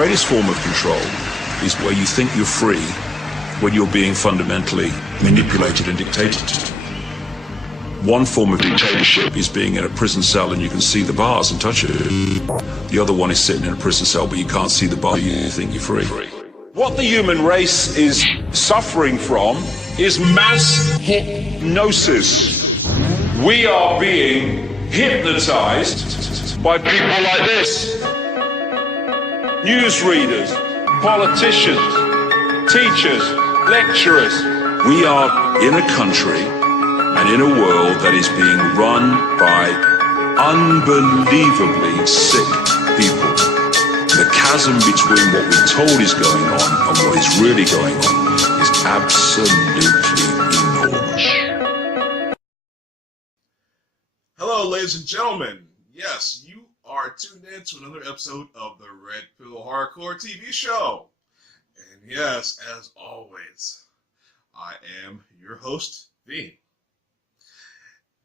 greatest form of control is where you think you're free when you're being fundamentally manipulated and dictated to. One form of dictatorship is being in a prison cell and you can see the bars and touch it. The other one is sitting in a prison cell but you can't see the bar, you think you're free. What the human race is suffering from is mass hypnosis. We are being hypnotized by people like this. Newsreaders, politicians, teachers, lecturers. We are in a country and in a world that is being run by unbelievably sick people. The chasm between what we're told is going on and what is really going on is absolutely enormous. Hello, ladies and gentlemen. Yes, you are tuned in to another episode of the Red Pill Hardcore TV show. And yes, as always, I am your host, V.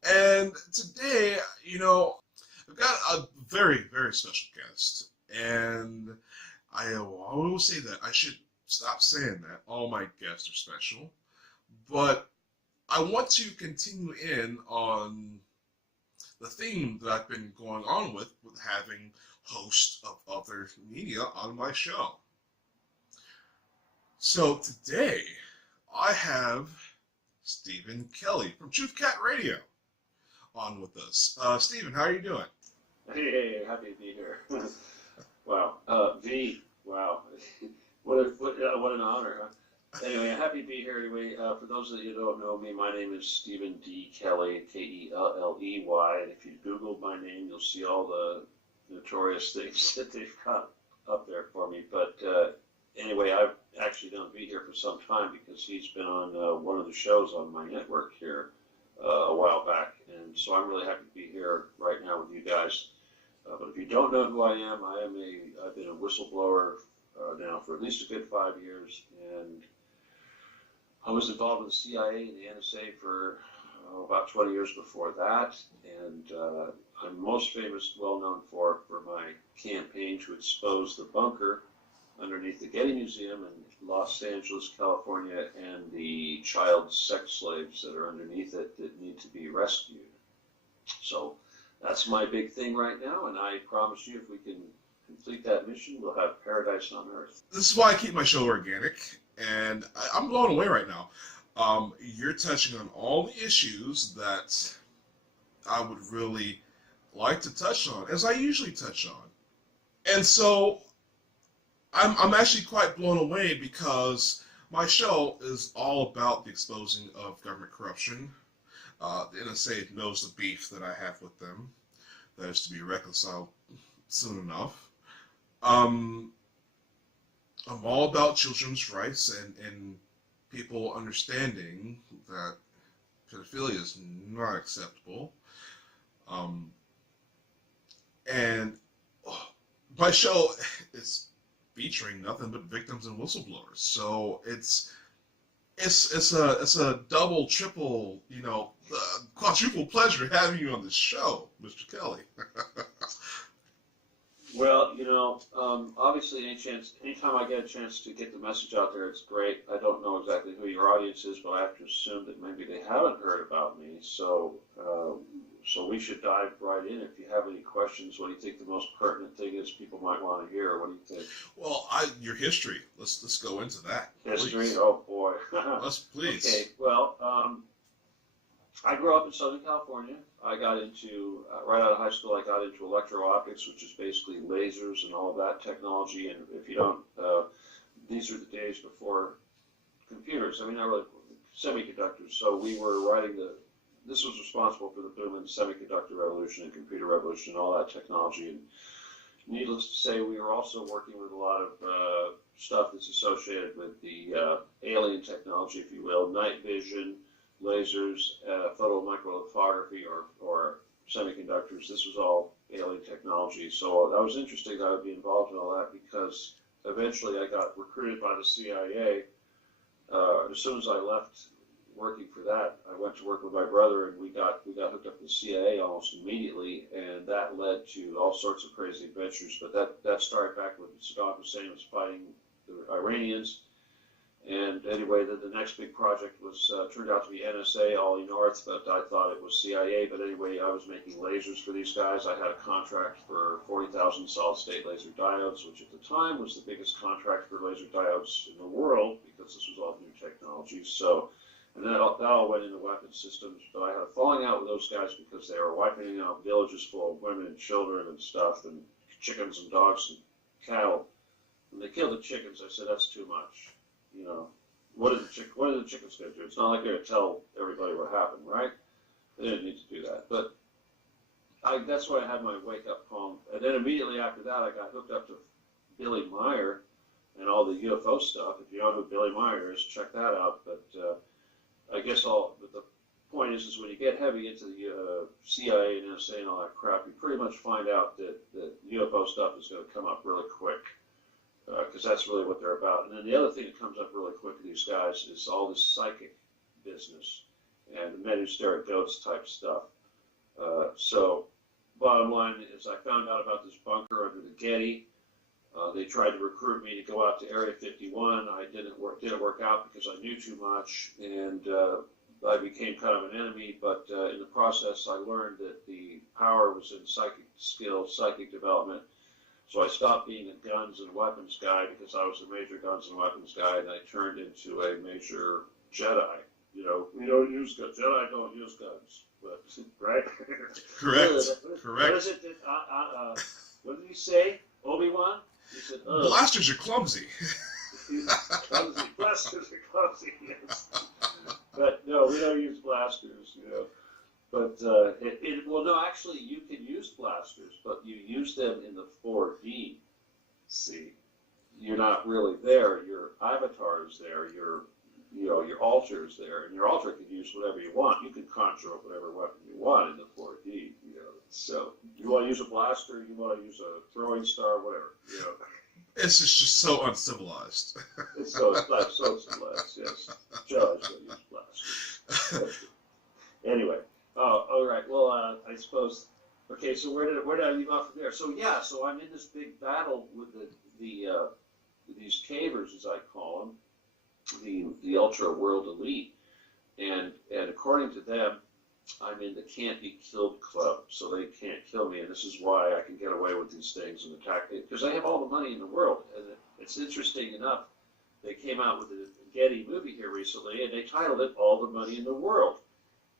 And today, I've got a very, very special guest. And I will say that. I should stop saying that. All my guests are special. But I want to continue in on the theme that I've been going on with having hosts of other media on my show. So today, I have Steven Kelley from TruthCatRadio on with us. Steven, how are you doing? Hey, happy to be here. Wow, V, wow, what an honor, huh? Anyway, happy to be here. Anyway, for those of you who don't know me, my name is Steven D Kelley, Kelley, and if you Google my name, you'll see all the notorious things that they've got up there for me. But anyway, I've actually going to be here for some time because he's been on one of the shows on my network here a while back, and so I'm really happy to be here right now with you guys. But if you don't know who I am, I've been a whistleblower now for at least a good 5 years, and I was involved with the CIA and the NSA for about 20 years before that, and I'm most well known for my campaign to expose the bunker underneath the Getty Museum in Los Angeles, California, and the child sex slaves that are underneath it that need to be rescued. So that's my big thing right now, and I promise you if we can complete that mission, we'll have paradise on Earth. This is why I keep my show organic, and I'm blown away right now. You're touching on all the issues that I would really like to touch on, as I usually touch on. And so I'm actually quite blown away because my show is all about the exposing of government corruption. The NSA knows the beef that I have with them. That is to be reconciled soon enough. I'm all about children's rights and people understanding that pedophilia is not acceptable. And my show is featuring nothing but victims and whistleblowers. So it's a double, triple, quadruple pleasure having you on the show, Mr. Kelley. Well, obviously anytime I get a chance to get the message out there, it's great. I don't know exactly who your audience is, but I have to assume that maybe they haven't heard about me. So we should dive right in. If you have any questions, what do you think the most pertinent thing is people might want to hear? What do you think? Well, your history. Let's go into that. History? Please. Oh boy. Let's please. Okay. Well, I grew up in Southern California. I got into, right out of high school, I got into electro-optics, which is basically lasers and all of that technology. And if you don't, these are the days before computers. I mean, not really semiconductors. So we were this was responsible for the boom in the semiconductor revolution and computer revolution and all that technology. And needless to say, we were also working with a lot of stuff that's associated with the alien technology, if you will, night vision, lasers, photomicrolithography, or semiconductors. This was all alien technology. So that was interesting that I would be involved in all that because eventually I got recruited by the CIA. As soon as I left working for that, I went to work with my brother, and we got hooked up with the CIA almost immediately, and that led to all sorts of crazy adventures. But that started back when Saddam Hussein was fighting the Iranians. And anyway, the next big project was turned out to be NSA, Ollie North, but I thought it was CIA. But anyway, I was making lasers for these guys. I had a contract for 40,000 solid-state laser diodes, which at the time was the biggest contract for laser diodes in the world, because this was all new technology. So, and then that all went into weapon systems. But I had a falling out with those guys because they were wiping out villages full of women and children and stuff, and chickens and dogs and cattle. When they killed the chickens, I said, that's too much. You know, what are the chickens going to do? It's not like they're going to tell everybody what happened, right? They didn't need to do that. But that's why I had my wake-up call. And then immediately after that, I got hooked up to Billy Meyer and all the UFO stuff. If you know who Billy Meyer is, check that out. But I guess but the point is when you get heavy into the CIA and NSA and all that crap, you pretty much find out that UFO stuff is going to come up really quick. Because that's really what they're about. And then the other thing that comes up really quick with these guys is all this psychic business and the men who stare at goats type stuff. So bottom line is I found out about this bunker under the Getty. They tried to recruit me to go out to Area 51. I didn't work out because I knew too much, and I became kind of an enemy. But in the process, I learned that the power was in psychic skills, psychic development. So I stopped being a guns and weapons guy because I was a major guns and weapons guy, and I turned into a major Jedi. You know, we don't use guns. Jedi don't use guns, but right? Correct. What is it that, what did he say, Obi-Wan? He said, blasters are clumsy. Clumsy. Blasters are clumsy, yes. But no, we don't use blasters, you know. But, well, no, actually, you can use blasters, but you use them in the 4D. See, you're not really there. Your avatar is there. Your altar is there, and your altar can use whatever you want. You can conjure up whatever weapon you want in the 4D. You know, so you want to use a blaster, you want to use a throwing star, whatever. You know, It's just so uncivilized. it's so civilized. Yes, Judge will use blasters. Anyway. Oh, all right. Well, I suppose. Okay, so where did I leave off from there? So yeah, so I'm in this big battle with these cavers, as I call them, the ultra world elite, and according to them, I'm in the can't be killed club, so they can't kill me, and this is why I can get away with these things and attack me because I have all the money in the world. And it's interesting enough, they came out with a Getty movie here recently, and they titled it "All the Money in the World."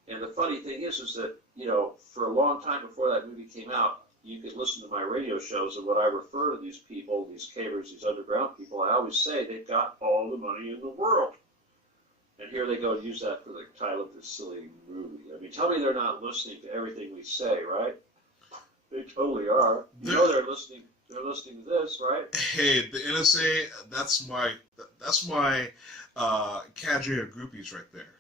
And the funny thing is that, you know, for a long time before that movie came out, you could listen to my radio shows, and when I refer to these people, these cavers, these underground people, I always say they've got all the money in the world. And here they go to use that for the title of this silly movie. I mean, tell me they're not listening to everything we say, right? They totally are. You know they're listening to this, right? Hey, the NSA, that's my cadre of groupies right there.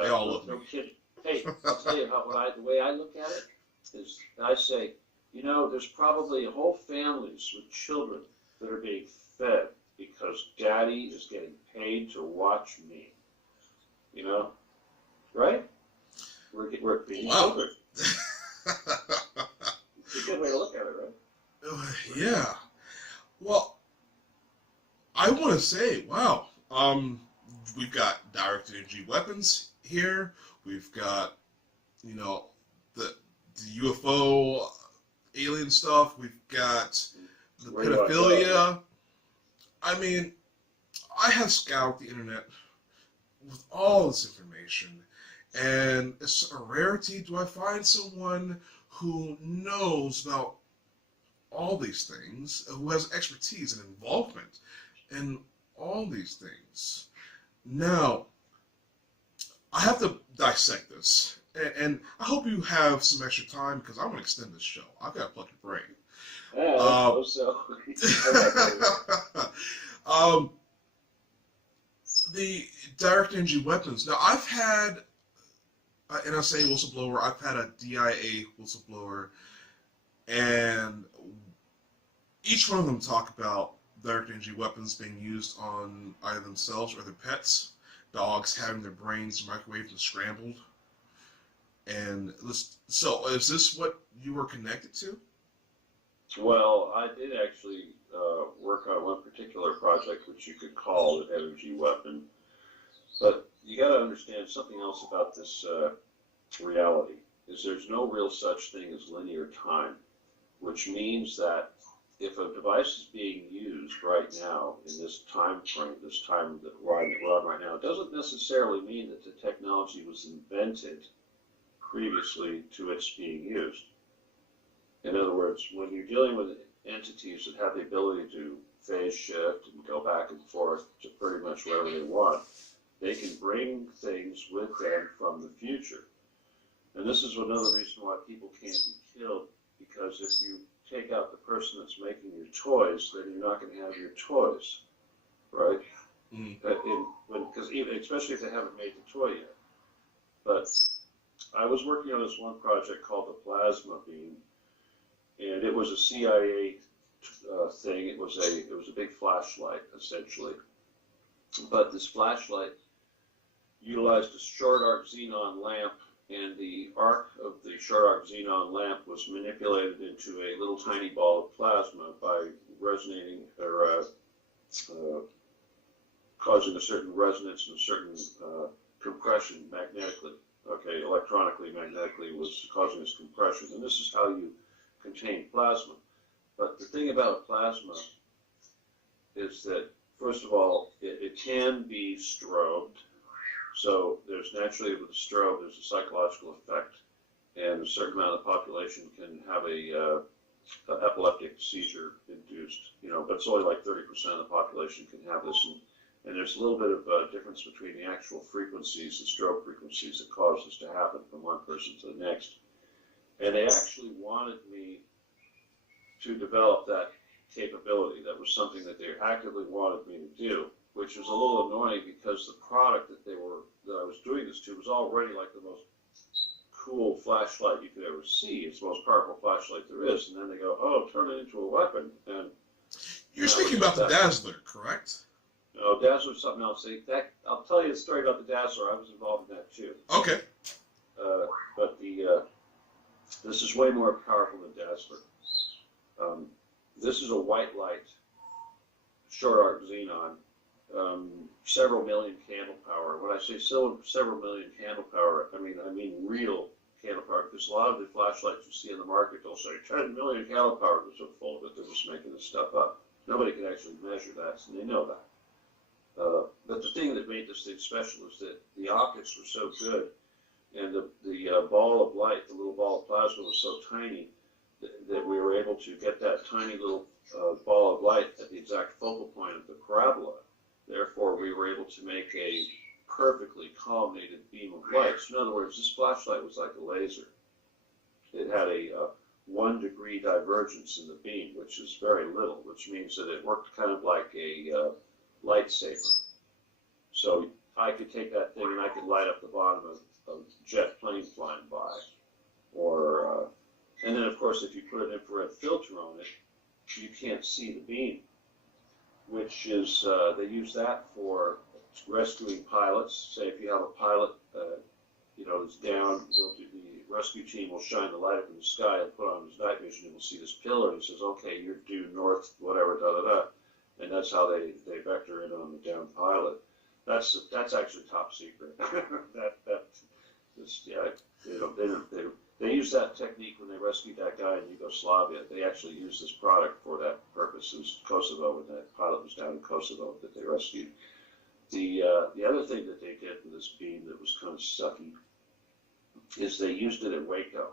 They all love me. No kidding. Hey, I'll tell you the way I look at it is I say, you know, there's probably whole families with children that are being fed because daddy is getting paid to watch me. You know? Right? We're being children. It's a good way to look at it, right? Yeah. Well, I want to say, wow. We've got direct energy weapons here. We've got, you know, the UFO alien stuff. We've got the pedophilia. I mean, I have scoured the internet with all this information, and it's a rarity. Do I find someone who knows about all these things, who has expertise and involvement in all these things? Now, I have to dissect this, and I hope you have some extra time because I want to extend this show. I've got to pluck your brain. Yeah, I hope so. The direct energy weapons. Now, I've had an NSA whistleblower, I've had a DIA whistleblower, and each one of them talk about direct energy weapons being used on either themselves or their pets, dogs having their brains microwaved and scrambled, And so is this what you were connected to? Well, I did actually work on one particular project, which you could call an energy weapon. But you got to understand something else about this reality, is there's no real such thing as linear time, which means that if a device is being used right now in this time frame, this time that we're on right now, it doesn't necessarily mean that the technology was invented previously to its being used. In other words, when you're dealing with entities that have the ability to phase shift and go back and forth to pretty much wherever they want, they can bring things with them from the future. And this is another reason why people can't be killed, because if you take out the person that's making your toys, then you're not going to have your toys, right? Because especially if they haven't made the toy yet. But I was working on this one project called the Plasma Beam, and it was a CIA thing. It was a big flashlight, essentially. But this flashlight utilized a short arc xenon lamp, and the arc of the short arc xenon lamp was manipulated into a little tiny ball of plasma by resonating or causing a certain resonance and a certain compression magnetically. Okay, electronically, magnetically was causing this compression, and this is how you contain plasma. But the thing about plasma is that, first of all, it can be strobed. So there's naturally, with a strobe, there's a psychological effect, and a certain amount of the population can have a epileptic seizure induced, but it's only like 30% of the population can have this, and there's a little bit of a difference between the actual frequencies, the strobe frequencies that cause this to happen from one person to the next. And they actually wanted me to develop that capability. That was something that they actively wanted me to do, which was a little annoying because the product that I was doing this to was already like the most cool flashlight you could ever see. It's the most powerful flashlight there is. And then they go, oh, turn it into a weapon. And you're speaking about the Dazzler, correct? No, Dazzler's something else. I'll tell you a story about the Dazzler. I was involved in that too. Okay. But this is way more powerful than Dazzler. This is a white light, short arc xenon, several million candle power. When I say several million candle power, I mean real candle power, because a lot of the flashlights you see in the market, they'll say 10 million candle power. They're so full of it, they're just making this stuff up. Nobody can actually measure that, and they know that. But the thing that made this thing special is that the optics were so good, and the ball of light, the little ball of plasma, was so tiny that we were able to get that tiny little ball of light at the exact focal point of the parabola. Therefore, we were able to make a perfectly collimated beam of light. So in other words, this flashlight was like a laser. It had a 1 degree divergence in the beam, which is very little, which means that it worked kind of like a lightsaber. So I could take that thing and I could light up the bottom of a jet plane flying by. And then, of course, if you put an infrared filter on it, you can't see the beam, which is, they use that for rescuing pilots. Say if you have a pilot, is down, the rescue team will shine the light up in the sky and put on his night vision, and we'll see this pillar, and he says, okay, you're due north, whatever, da-da-da. And that's how they vector in on the down pilot. That's actually top secret. They used that technique when they rescued that guy in Yugoslavia. They actually used this product for that purpose. It was Kosovo, when that pilot was down in Kosovo that they rescued. The other thing that they did with this beam that was kind of sucky is they used it in Waco.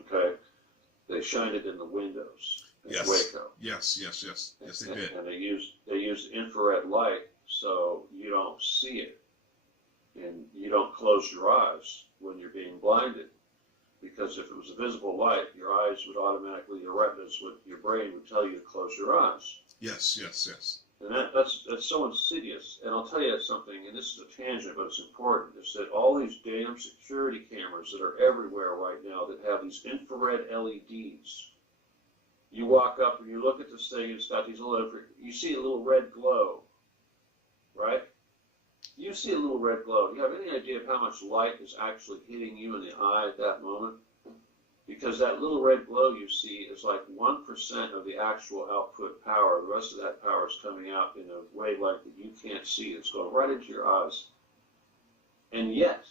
Okay, they shined it in the windows at Waco. Yes, they did. And they used infrared light, so you don't see it, and you don't close your eyes when you're being blinded, because if it was a visible light, your eyes would automatically, your retinas, your brain would tell you to close your eyes. Yes. And that's so insidious. And I'll tell you something, and this is a tangent, but it's important, is that all these damn security cameras that are everywhere right now that have these infrared LEDs, you walk up and you look at this thing, it's got these little, you see a little red glow, right? You see a little red glow. Do you have any idea of how much light is actually hitting you in the eye at that moment? Because that little red glow you see is like 1% of the actual output power. The rest of that power is coming out in a wavelength that you can't see. It's going right into your eyes. And yet,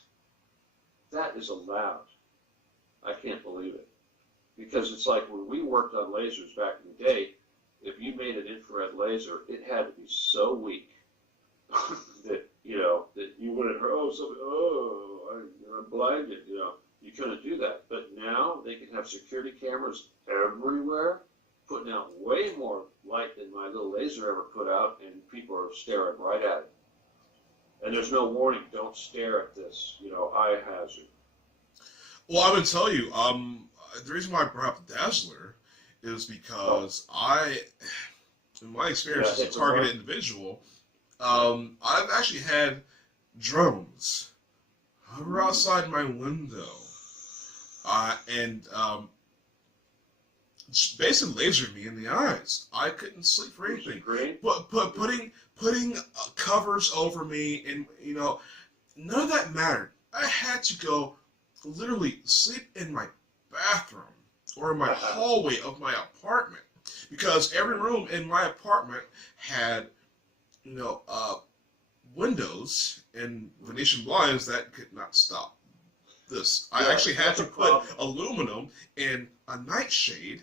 that is allowed. I can't believe it. Because it's like when we worked on lasers back in the day, if you made an infrared laser, it had to be so weak that, you know, that you wouldn't hear, I'm blinded, you know. You couldn't do that. But now they can have security cameras everywhere, putting out way more light than my little laser ever put out, and people are staring right at it. And there's no warning, don't stare at this, you know, eye hazard. Well, I'm going to tell you, the reason why I brought up the Dazzler is because in my experience as a targeted individual, I've actually had drones hover outside my window and basically lasered me in the eyes. I couldn't sleep for anything. But putting covers over me, and you know, none of that mattered. I had to go literally sleep in my bathroom or in my hallway of my apartment because every room in my apartment had, you know, windows and Venetian blinds that could not stop this. I actually had to put aluminum in a nightshade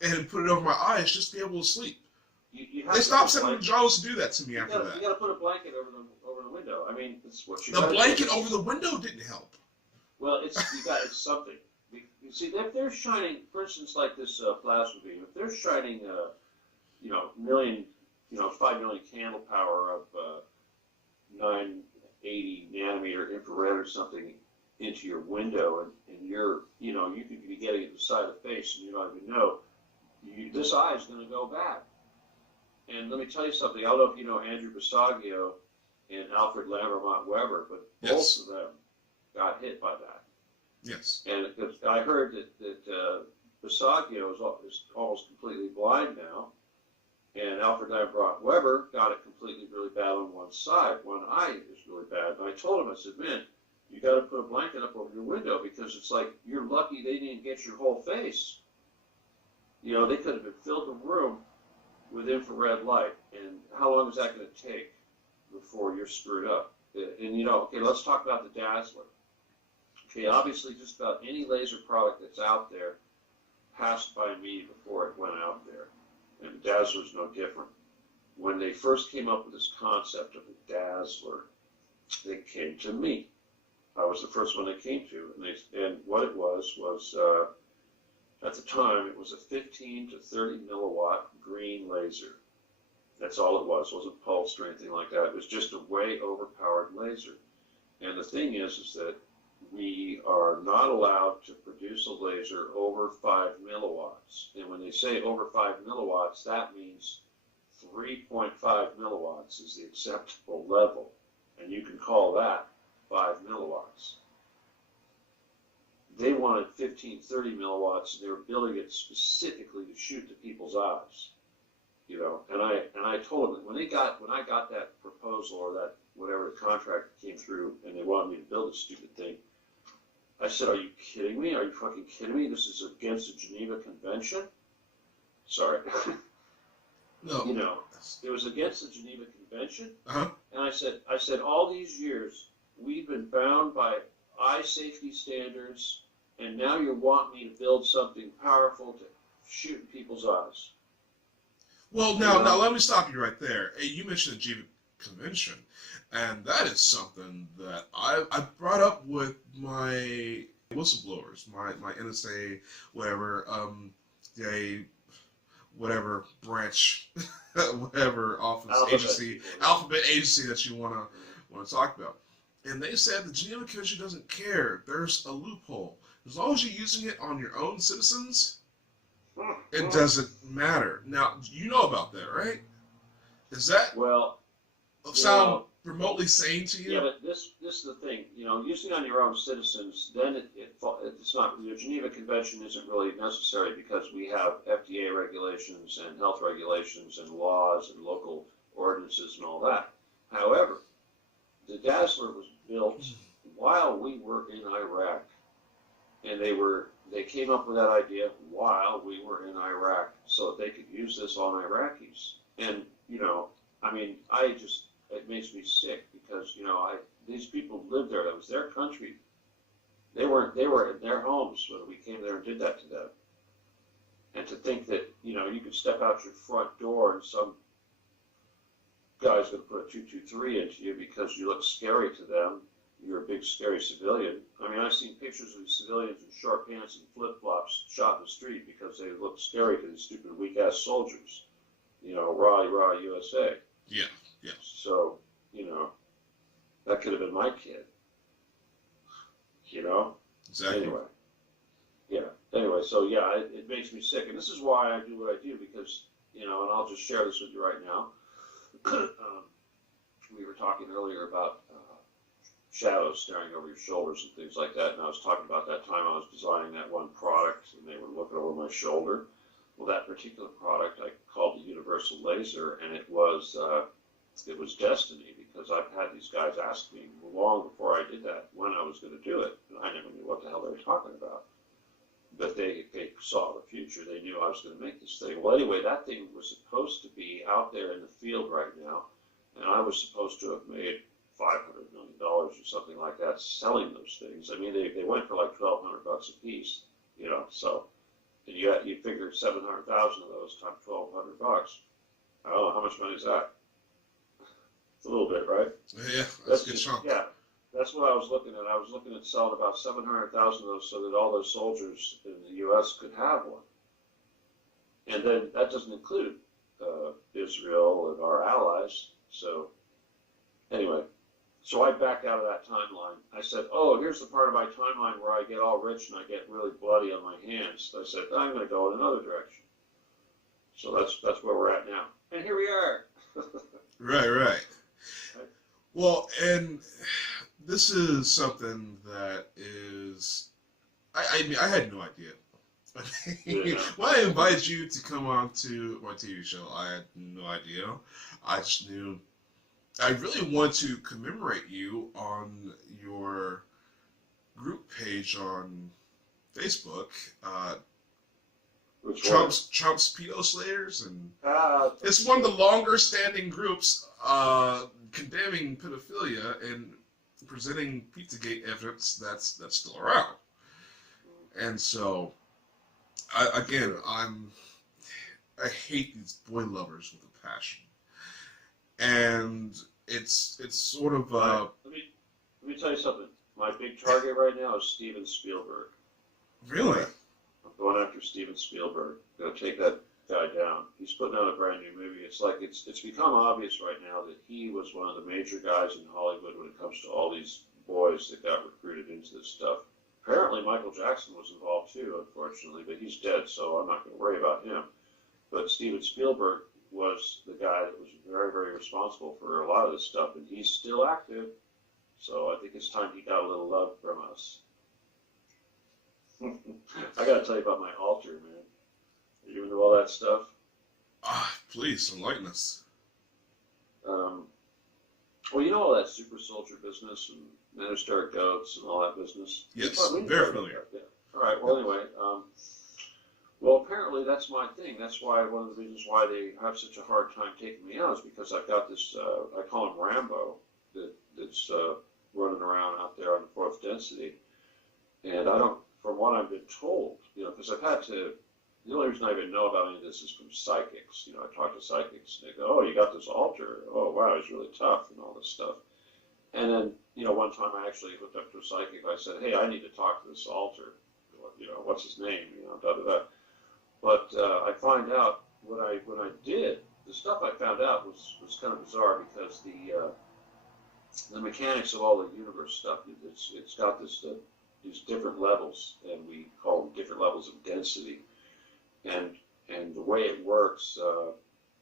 and put it over my eyes just to be able to sleep. They stopped sending the drones to do that to me after that. You got to put a blanket over the window. I mean, it's what you. The blanket over the window didn't help. Well, it's something. You see, if they're shining, for instance, like this plasma beam, if they're shining, 5 million candle power of 980 nanometer infrared or something into your window, and you're, you know, you could be getting it in the side of the face, and you don't even know. This eye is going to go bad. And let me tell you something. I don't know if you know Andrew Basagio and Alfred Lambermont Weber, but both of them got hit by that. Yes. And I heard that Basagio is almost completely blind now, and Alfred Lambermont Weber got it completely really bad on one side. One eye is really bad. And I told him, I said, man, you got to put a blanket up over your window because it's like you're lucky they didn't get your whole face. You know, they could have filled the room with infrared light, and how long is that going to take before you're screwed up? And you know, okay, let's talk about the Dazzler. Okay, obviously just about any laser product that's out there passed by me before it went out there, and the Dazzler is no different. When they first came up with this concept of the Dazzler, they came to me. I was the first one they came to, and what it was at the time, it was a 15 to 30 milliwatt green laser. That's all it was. It wasn't pulsed or anything like that. It was just a way overpowered laser. And the thing is that we are not allowed to produce a laser over 5 milliwatts. And when they say over 5 milliwatts, that means 3.5 milliwatts is the acceptable level. And you can call that 5 milliwatts. They wanted 15, 30 milliwatts, and they were building it specifically to shoot to people's eyes. You know, and I told them that when I got that proposal or that whatever the contract came through, and they wanted me to build a stupid thing, I said, "Are you kidding me? Are you fucking kidding me? This is against the Geneva Convention." Sorry. No. You know, it was against the Geneva Convention, Uh-huh. and I said, all these years we've been bound by eye safety standards, and now you want me to build something powerful to shoot in people's eyes. Well, now let me stop you right there. Hey, you mentioned the Geneva Convention, and that is something that I brought up with my whistleblowers, my NSA, whatever, whatever branch, whatever office, alphabet agency that you want to talk about. And they said the Geneva Convention doesn't care. There's a loophole. As long as you're using it on your own citizens, it doesn't matter. Now, you know about that, right? Is that sound remotely sane to you? Yeah, but this is the thing. You know, using on your own citizens, then it's not. The Geneva Convention isn't really necessary because we have FDA regulations and health regulations and laws and local ordinances and all that. However, the Dazzler was built while we were in Iraq, and they came up with that idea while we were in Iraq, so that they could use this on Iraqis. And I mean, it makes me sick because these people lived there. That was their country. They were in their homes when we came there and did that to them. And to think that you could step out your front door and some guy's going to put a 223 into you because you look scary to them. You're a big scary civilian. I mean, I've seen pictures of these civilians in short pants and flip-flops shot in the street because they look scary to these stupid weak-ass soldiers. Rah, rah, USA. Yeah, yeah. So, that could have been my kid. Exactly. Anyway. Yeah. Anyway, so yeah, it makes me sick. And this is why I do what I do because, and I'll just share this with you right now. We were talking earlier about shadows staring over your shoulders and things like that. And I was talking about that time I was designing that one product and they were looking over my shoulder. Well, that particular product I called the Universal Laser, and it was destiny because I've had these guys ask me long before I did that when I was going to do it, and I never knew what the hell they were talking about. But they saw the future. They knew I was going to make this thing. Well, anyway, that thing was supposed to be out there in the field right now, and I was supposed to have made $500 million or something like that selling those things. I mean, they went for like $1,200 a piece, so. And you figure 700,000 of those times $1,200. I don't know how much money is that. It's a little bit, right? Yeah, that's a good chunk. Yeah, that's what I was looking at. I was looking at selling about 700,000 of those so that all those soldiers in the U.S. could have one. And then that doesn't include Israel and our allies. So anyway. So I backed out of that timeline. I said, here's the part of my timeline where I get all rich and I get really bloody on my hands. I said, I'm going to go in another direction. So that's where we're at now. And here we are. Right. Well, and this is something that is, I mean, I had no idea. When I invited you to come on to my TV show, I had no idea. I just knew I really want to commemorate you on your group page on Facebook. Trump's pedo slayers, and it's one of the longer standing groups condemning pedophilia and presenting Pizzagate evidence that's still around. And so, I hate these boy lovers with a passion. And it's sort of let me tell you something. My big target right now is Steven Spielberg. Really? I'm going after Steven Spielberg. Gonna take that guy down. He's putting out a brand new movie. It's like it's become obvious right now that he was one of the major guys in Hollywood when it comes to all these boys that got recruited into this stuff. Apparently Michael Jackson was involved too, unfortunately, but he's dead, so I'm not going to worry about him. But Steven Spielberg was the guy that was very, very responsible for a lot of this stuff, and he's still active. So I think it's time he got a little love from us. I got to tell you about my altar, man. Are you into all that stuff? Please, enlighten us. Well, you know all that super soldier business and minister goats and all that business? Yes, very familiar. Yeah. All right, well, anyway, well, apparently that's my thing. That's why one of the reasons why they have such a hard time taking me out is because I've got this, I call him Rambo, that's running around out there on the 4th density. And I don't, from what I've been told, because I've had to, the only reason I even know about any of this is from psychics. I talk to psychics and they go, oh, you got this altar. Oh, wow, he's really tough and all this stuff. And then, one time I actually hooked up to a psychic. I said, hey, I need to talk to this altar. What's his name? Da-da-da. But I find out when I did, the stuff I found out was kind of bizarre because the mechanics of all the universe stuff, it's got these different levels, and we call them different levels of density. And the way it works,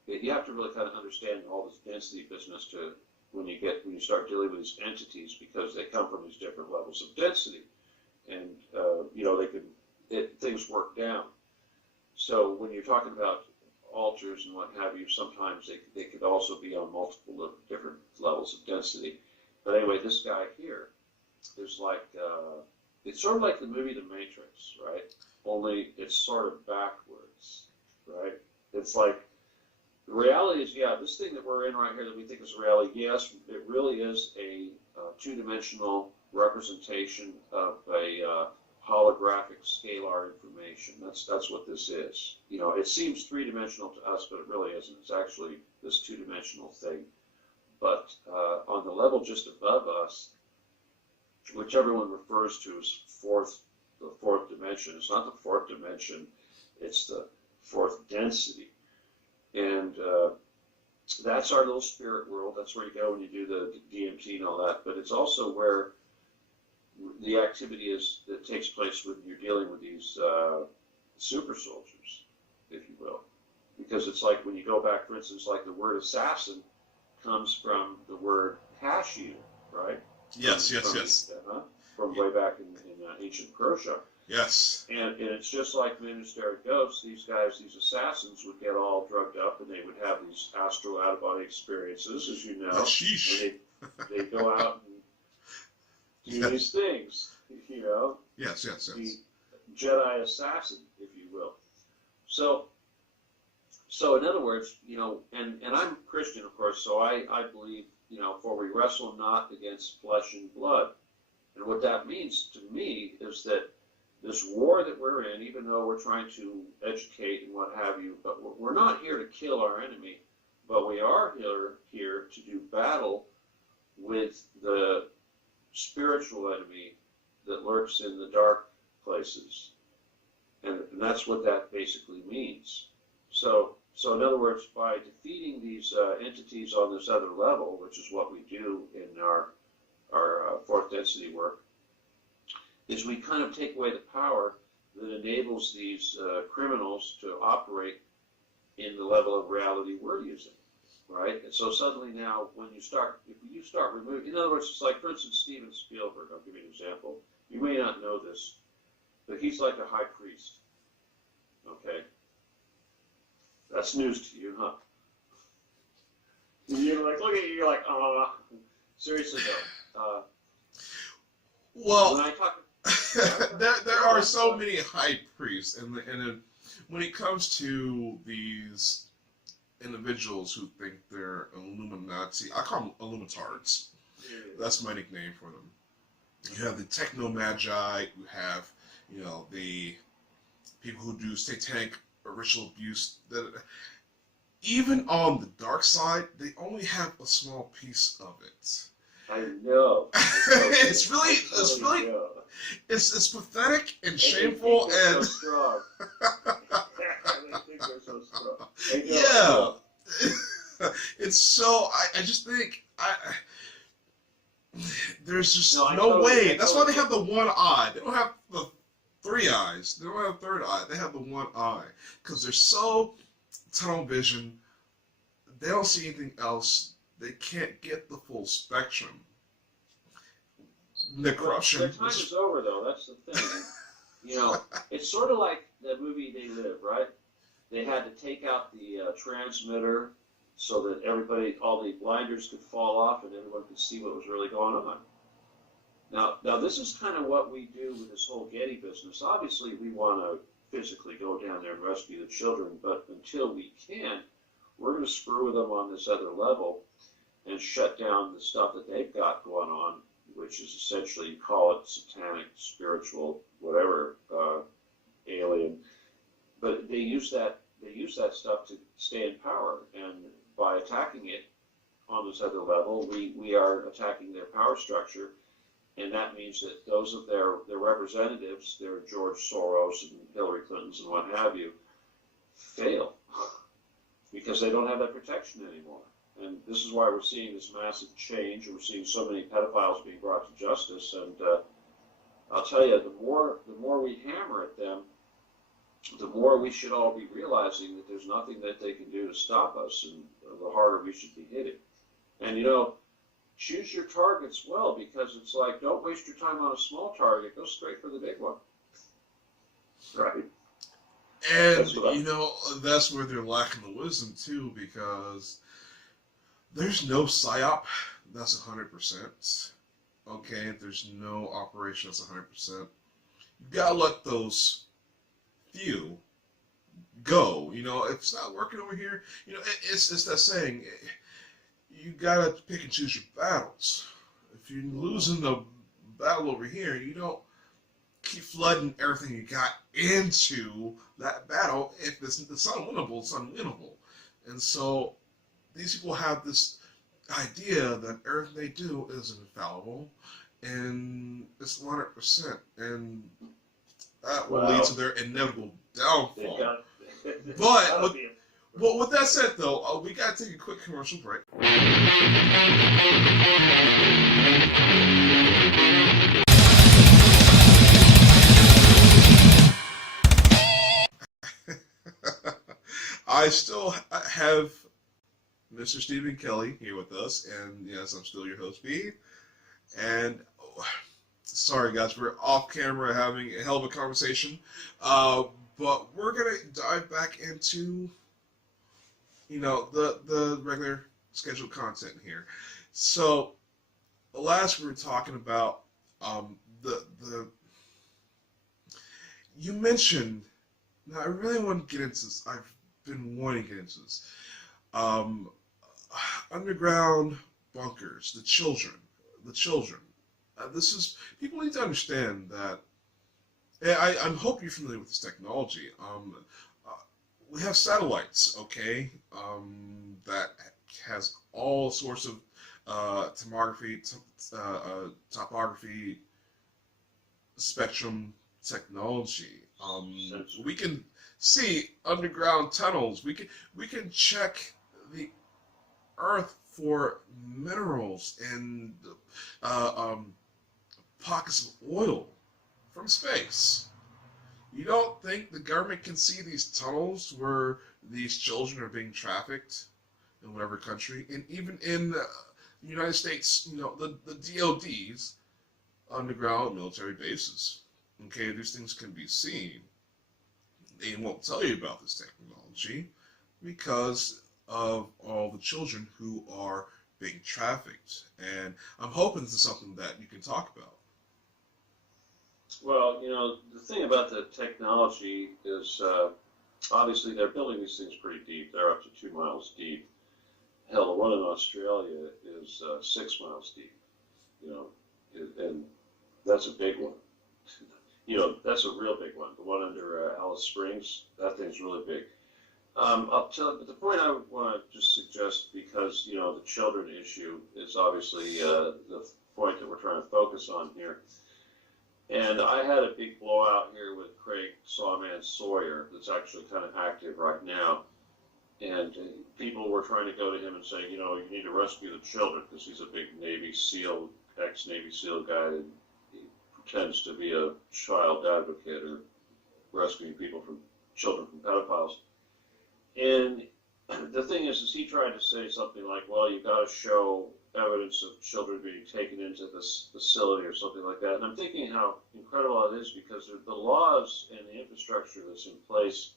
you have to really kind of understand all this density business to when you start dealing with these entities, because they come from these different levels of density, and things work down. So when you're talking about altars and what have you, sometimes they could also be on multiple different levels of density. But anyway, this guy here is like, it's sort of like the movie The Matrix, right? Only it's sort of backwards, right? It's like, the reality is, yeah, this thing that we're in right here that we think is reality, yes, it really is a two-dimensional representation of a holographic scalar information. That's what this is. You know, it seems three-dimensional to us, but it really isn't. It's actually this two-dimensional thing. But on the level just above us, which everyone refers to as the fourth dimension, it's not the fourth dimension, it's the fourth density. And that's our little spirit world. That's where you go when you do the DMT and all that. But it's also where the activity is that takes place when you're dealing with these super soldiers, if you will. Because it's like when you go back, for instance, like the word assassin comes from the word cashew, right? Yes. From way back in ancient Persia. Yes. And it's just like Minister Ghosts, these guys, these assassins would get all drugged up and they would have these astral out-of-body experiences, as you know. Sheesh. And they go out and do these things, you know. Yes. The Jedi assassin, if you will. So in other words, you know, and I'm Christian, of course, so I believe, you know, for we wrestle not against flesh and blood. And what that means to me is that this war that we're in, even though we're trying to educate and what have you, but we're not here to kill our enemy, but we are here to do battle with the spiritual enemy that lurks in the dark places. And that's what that basically means. So in other words, by defeating these entities on this other level, which is what we do in our fourth density work, is we kind of take away the power that enables these criminals to operate in the level of reality we're using, right? And so suddenly now, if you start removing, in other words, it's like, for instance, Steven Spielberg, I'll give you an example. You may not know this, but he's like a high priest, okay? That's news to you, huh? You're like, look at you, you're like, seriously though. Well, when I talk, there are so many high priests, and when it comes to these individuals who think they're Illuminati, I call them Illumitards. That's my nickname for them. You have the techno-magi, you have, you know, the people who do satanic ritual abuse. Even on the dark side, they only have a small piece of it. I know. It's pathetic and shameful and. So strong. They think they're so strong. Yeah. It's so. I just think there's just no way. That's why they have the one eye. They don't have the three eyes. They don't have a third eye. They have the one eye because they're so tunnel vision. They don't see anything else. They can't get the full spectrum. The corruption. Their time is over, though. That's the thing. You know, it's sort of like that movie They Live, right? They had to take out the transmitter so that everybody, all the blinders could fall off and everyone could see what was really going on. Now this is kind of what we do with this whole Getty business. Obviously, we want to physically go down there and rescue the children, but until we can, we're going to screw with them on this other level and shut down the stuff that they've got going on, which is essentially, you call it satanic, spiritual, whatever, alien. But they use that stuff to stay in power, and by attacking it on this other level, we are attacking their power structure, and that means that those of their representatives, their George Soros and Hillary Clintons and what have you, fail because they don't have that protection anymore. And this is why we're seeing this massive change, and we're seeing so many pedophiles being brought to justice. And I'll tell you, the more we hammer at them, the more we should all be realizing that there's nothing that they can do to stop us, and the harder we should be hitting. And, you know, choose your targets well, because it's like, don't waste your time on a small target. Go straight for the big one. Right. And, you know, that's where they're lacking the wisdom, too, because there's no PSYOP, that's 100%. Okay, there's no operation that's 100%. You gotta let those few go. You know, if it's not working over here, you know, it's that saying, you gotta pick and choose your battles. If you're losing the battle over here, you don't keep flooding everything you got into that battle. If it's unwinnable, it's unwinnable. And so these people have this idea that everything they do is infallible, and it's 100%, and that will lead to their inevitable downfall. But with that said, though, we got to take a quick commercial break. I still have Mr. Steven Kelley here with us, and yes, I'm still your host, B. And sorry, guys, we're off camera having a hell of a conversation, but we're gonna dive back into, you know, the regular scheduled content here. So last we were talking about you mentioned. Now I really want to get into this. I've been wanting to get into this. Underground bunkers, the children. This is, people need to understand that. I hope you're familiar with this technology. We have satellites, okay, that has all sorts of topography, spectrum technology. We can see underground tunnels. We can check the Earth for minerals and pockets of oil from space. You don't think the government can see these tunnels where these children are being trafficked in whatever country, and even in the United States, you know, the DOD's underground military bases. Okay, these things can be seen. They won't tell you about this technology because of all the children who are being trafficked. And I'm hoping this is something that you can talk about. Well, you know, the thing about the technology is obviously they're building these things pretty deep. They're up to 2 miles deep. Hell, the one in Australia is 6 miles deep. You know, and that's a big one. You know, that's a real big one. The one under Alice Springs, that thing's really big. I'll tell you, but the point I want to just suggest, because, you know, the children issue is obviously the point that we're trying to focus on here. And I had a big blowout here with Craig Sawman Sawyer that's actually kind of active right now. And people were trying to go to him and say, you know, you need to rescue the children, because he's a big Navy SEAL, ex-Navy SEAL guy, and he pretends to be a child advocate or rescuing children from pedophiles. And the thing is he tried to say something like, well, you've got to show evidence of children being taken into this facility or something like that. And I'm thinking how incredible it is, because the laws and the infrastructure that's in place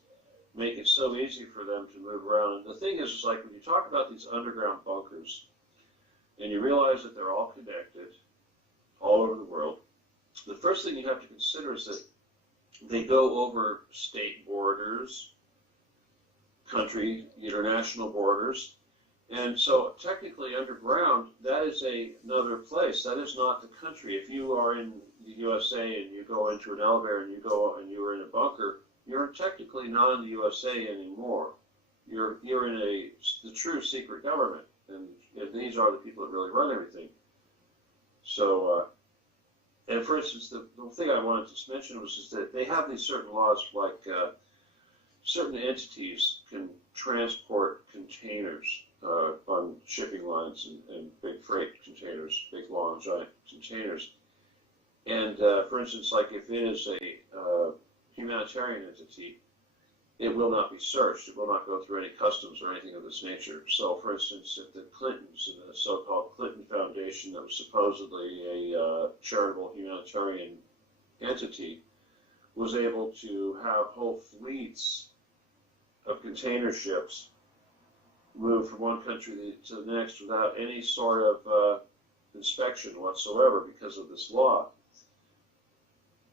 make it so easy for them to move around. And the thing is like when you talk about these underground bunkers and you realize that they're all connected all over the world, the first thing you have to consider is that they go over state borders, country, international borders. And so technically underground, that is another place. That is not the country. If you are in the USA and you go into an elevator and you are in a bunker, you're technically not in the USA anymore. You're in the true secret government, and these are the people that really run everything. So, and for instance, the thing I wanted to mention was that they have these certain laws, like certain entities can transport containers on shipping lines and big freight containers, big long giant containers. And for instance, like if it is a humanitarian entity, it will not be searched. It will not go through any customs or anything of this nature. So for instance, if the Clintons and the so-called Clinton Foundation, that was supposedly a charitable humanitarian entity, was able to have whole fleets of container ships move from one country to the next without any sort of inspection whatsoever because of this law.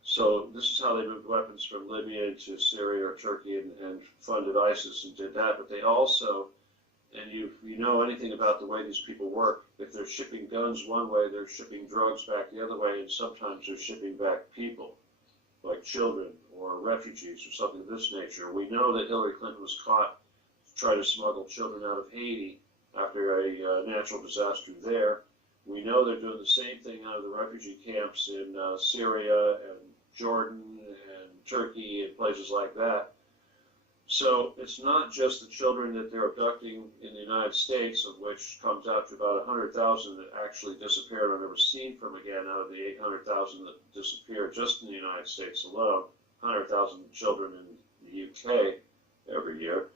So this is how they moved weapons from Libya into Syria or Turkey and funded ISIS and did that. But they also, and you know anything about the way these people work, if they're shipping guns one way, they're shipping drugs back the other way, and sometimes they're shipping back people, like children or refugees or something of this nature. We know that Hillary Clinton was caught trying to smuggle children out of Haiti after a natural disaster there. We know they're doing the same thing out of the refugee camps in Syria and Jordan and Turkey and places like that. So it's not just the children that they're abducting in the United States, of which comes out to about 100,000 that actually disappeared or never seen from again out of the 800,000 that disappeared just in the United States alone, 100,000 children in the UK every year.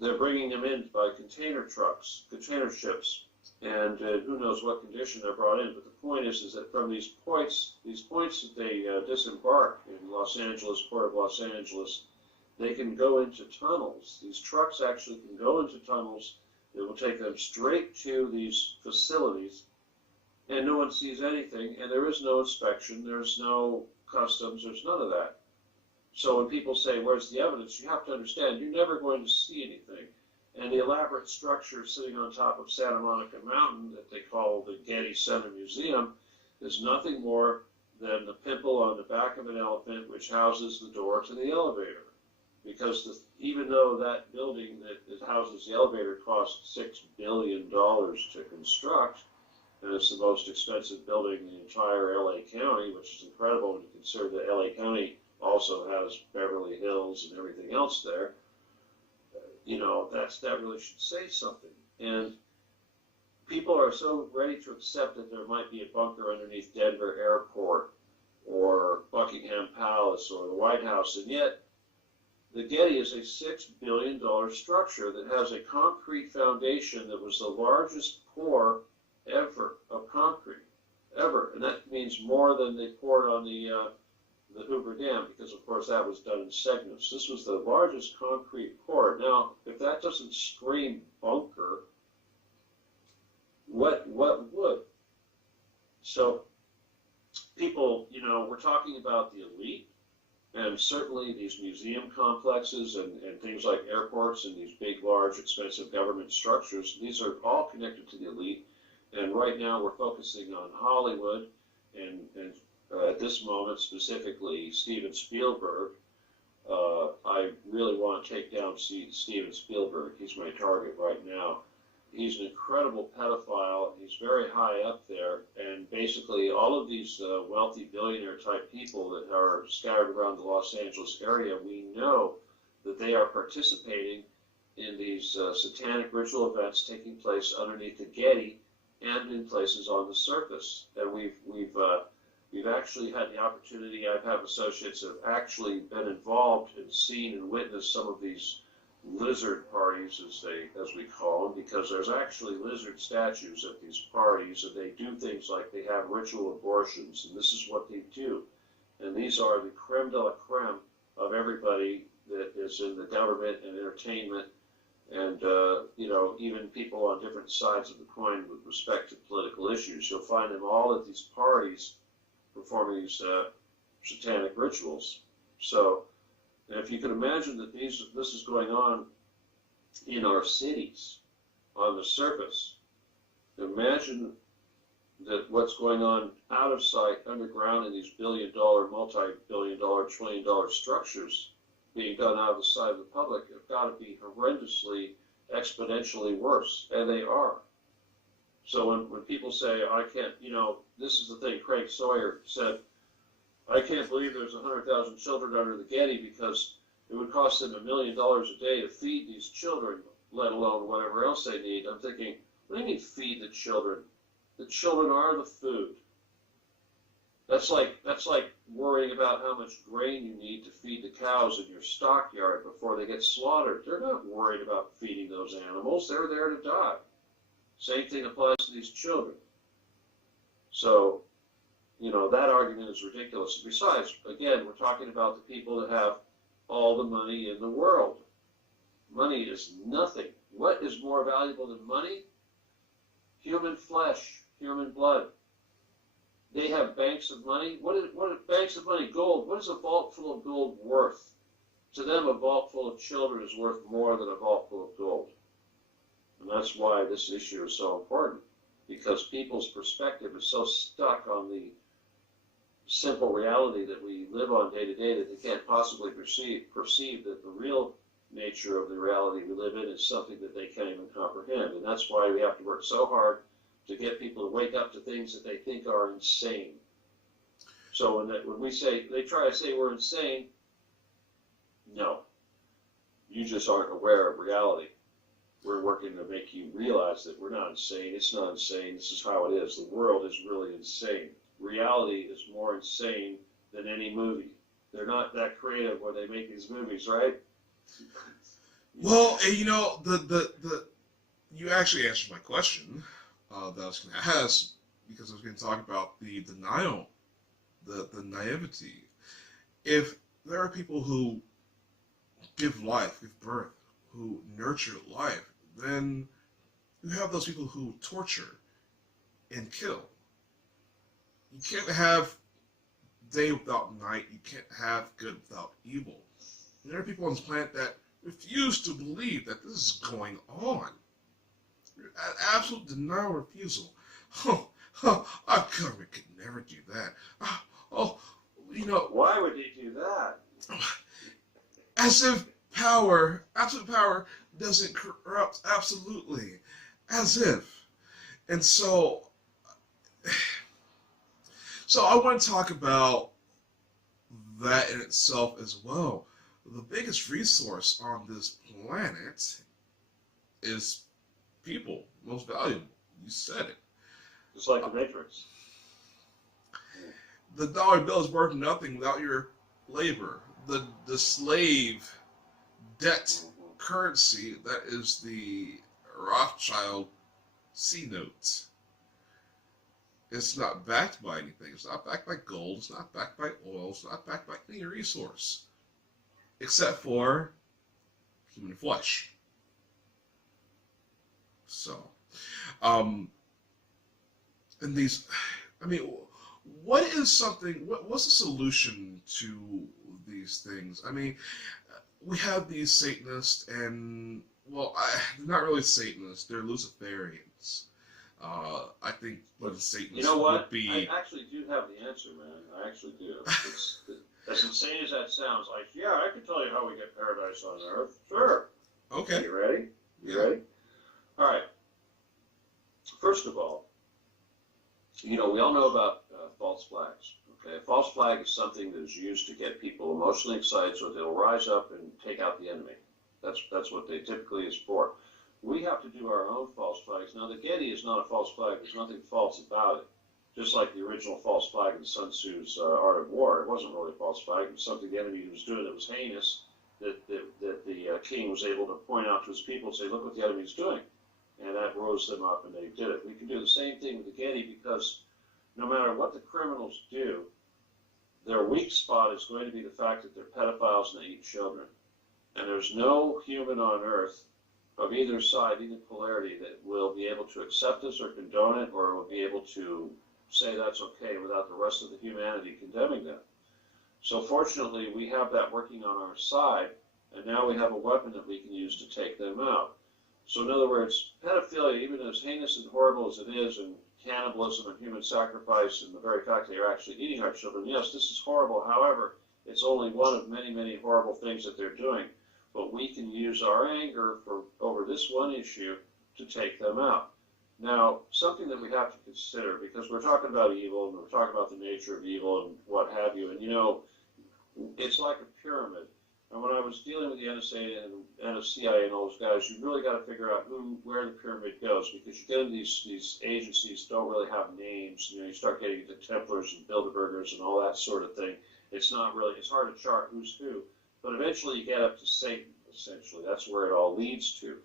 They're bringing them in by container trucks, container ships, and who knows what condition they're brought in. But the point is that from these points that they disembark in Los Angeles, Port of Los Angeles, they can go into tunnels. These trucks actually can go into tunnels that will take them straight to these facilities, and no one sees anything, and there is no inspection, there's no customs, there's none of that. So when people say, where's the evidence, you have to understand, you're never going to see anything. And the elaborate structure sitting on top of Santa Monica Mountain that they call the Getty Center Museum is nothing more than the pimple on the back of an elephant which houses the door to the elevator. Because even though that building that houses the elevator cost $6 billion to construct, and it's the most expensive building in the entire LA County, which is incredible when you consider that LA County also has Beverly Hills and everything else there, you know, that really should say something. And people are so ready to accept that there might be a bunker underneath Denver Airport or Buckingham Palace or the White House, and yet the Getty is a $6 billion structure that has a concrete foundation that was the largest pour ever of concrete, ever. And that means more than they poured on the Hoover Dam, because of course that was done in segments. This was the largest concrete pour. Now, if that doesn't scream bunker, what would? So people, you know, we're talking about the elite, and certainly these museum complexes and things like airports and these big, large, expensive government structures, these are all connected to the elite. And right now we're focusing on Hollywood and at this moment specifically Steven Spielberg. I really want to take down Steven Spielberg. He's my target right now. He's an incredible pedophile. He's very high up there, and basically all of these wealthy billionaire type people that are scattered around the Los Angeles area, we know that they are participating in these satanic ritual events taking place underneath the Getty and in places on the surface. And we've actually had the opportunity, I've had associates who have actually been involved and seen and witnessed some of these lizard parties, as we call them, because there's actually lizard statues at these parties, and they do things like they have ritual abortions, and this is what they do. And these are the creme de la creme of everybody that is in the government and entertainment, and you know, even people on different sides of the coin with respect to political issues. You'll find them all at these parties performing these satanic rituals. So, and if you can imagine that this is going on in our cities on the surface, imagine that what's going on out of sight underground in these billion-dollar, multi-billion-dollar, trillion-dollar structures being done out of the sight of the public have got to be horrendously, exponentially worse, and they are. So when people say, I can't, you know, this is the thing, Craig Sawyer said, I can't believe there's 100,000 children under the Getty because it would cost them $1 million a day to feed these children, let alone whatever else they need. I'm thinking, what do you mean feed the children? The children are the food. That's like worrying about how much grain you need to feed the cows in your stockyard before they get slaughtered. They're not worried about feeding those animals. They're there to die. Same thing applies to these children. So, you know, that argument is ridiculous. Besides, again, we're talking about the people that have all the money in the world. Money is nothing. What is more valuable than money? Human flesh. human blood. They have banks of money. What are banks of money? Gold. What is a vault full of gold worth? To them, a vault full of children is worth more than a vault full of gold. And that's why this issue is so important, because people's perspective is so stuck on the simple reality that we live on day to day that they can't possibly perceive that the real nature of the reality we live in is something that they can't even comprehend. And that's why we have to work so hard to get people to wake up to things that they think are insane. So when we say, they try to say we're insane, no. You just aren't aware of reality. We're working to make you realize that we're not insane. It's not insane. This is how it is. The world is really insane. Reality is more insane than any movie. They're not that creative when they make these movies, right? Well, you know, you actually answered my question that I was going to ask, because I was going to talk about the denial, the naivety. If there are people who give life, give birth, who nurture life, then you have those people who torture and kill. You can't have day without night. You can't have good without evil. And there are people on this planet that refuse to believe that this is going on. Absolute denial, refusal. Our government could never do that. You know. Why would they do that? As if power, absolute power, doesn't corrupt absolutely. As if. And so I want to talk about that in itself as well. The biggest resource on this planet is people, most valuable. You said it. Just like the Matrix. The dollar bill is worth nothing without your labor. The slave debt currency, that is the Rothschild C notes. It's not backed by anything. It's not backed by gold. It's not backed by oil. It's not backed by any resource, except for human flesh. So, and these, I mean, what is something, what's the solution to these things? I mean, we have these Satanists, and, well, they're not really Satanists, they're Luciferians. I think what a Satanist you know what? would be... I actually do have the answer, man. I actually do. As insane as that sounds, like, yeah, I can tell you how we get paradise on Earth. Sure. Okay. You ready? You ready? All right. First of all, you know, we all know about false flags. Okay, a false flag is something that is used to get people emotionally excited so they'll rise up and take out the enemy. That's what they typically is for. We have to do our own false flags. Now, the Getty is not a false flag. There's nothing false about it. Just like the original false flag in Sun Tzu's Art of War, it wasn't really a false flag. It was something the enemy was doing that was heinous, that the king was able to point out to his people and say, look what the enemy's doing. And that rose them up, and they did it. We can do the same thing with the Getty, because no matter what the criminals do, their weak spot is going to be the fact that they're pedophiles and they eat children. And there's no human on earth of either side, either polarity, that will be able to accept this or condone it, or will be able to say that's okay without the rest of the humanity condemning them. So fortunately, we have that working on our side, and now we have a weapon that we can use to take them out. So in other words, pedophilia, even as heinous and horrible as it is, and cannibalism and human sacrifice, and the very fact that they're actually eating our children, yes, this is horrible. However, it's only one of many, many horrible things that they're doing. But we can use our anger over this one issue to take them out. Now, something that we have to consider, because we're talking about evil, and we're talking about the nature of evil and what have you, and you know, it's like a pyramid. And when I was dealing with the NSA and the CIA and all those guys, you really got to figure out where the pyramid goes, because you get into these agencies don't really have names. You know, you start getting into Templars and Bilderbergers and all that sort of thing. It's hard to chart who's who. But eventually you get up to Satan, essentially. That's where it all leads to.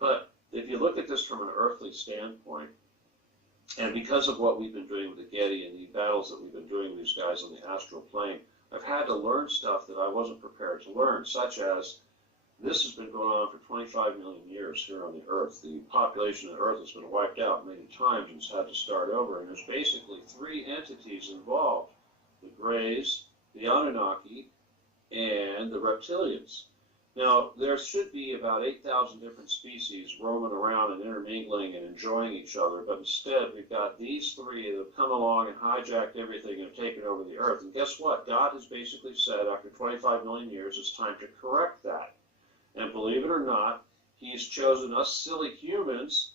But if you look at this from an earthly standpoint, and because of what we've been doing with the Getty and the battles that we've been doing with these guys on the astral plane, I've had to learn stuff that I wasn't prepared to learn, such as This has been going on for 25 million years here on the Earth. The population of the Earth has been wiped out many times and it's had to start over. And there's basically three entities involved: the Greys, the Anunnaki, and the reptilians. Now, there should be about 8,000 different species roaming around and intermingling and enjoying each other, but instead we've got these three that have come along and hijacked everything and have taken over the Earth. And guess what? God has basically said, after 25 million years, it's time to correct that. And believe it or not, he's chosen us silly humans,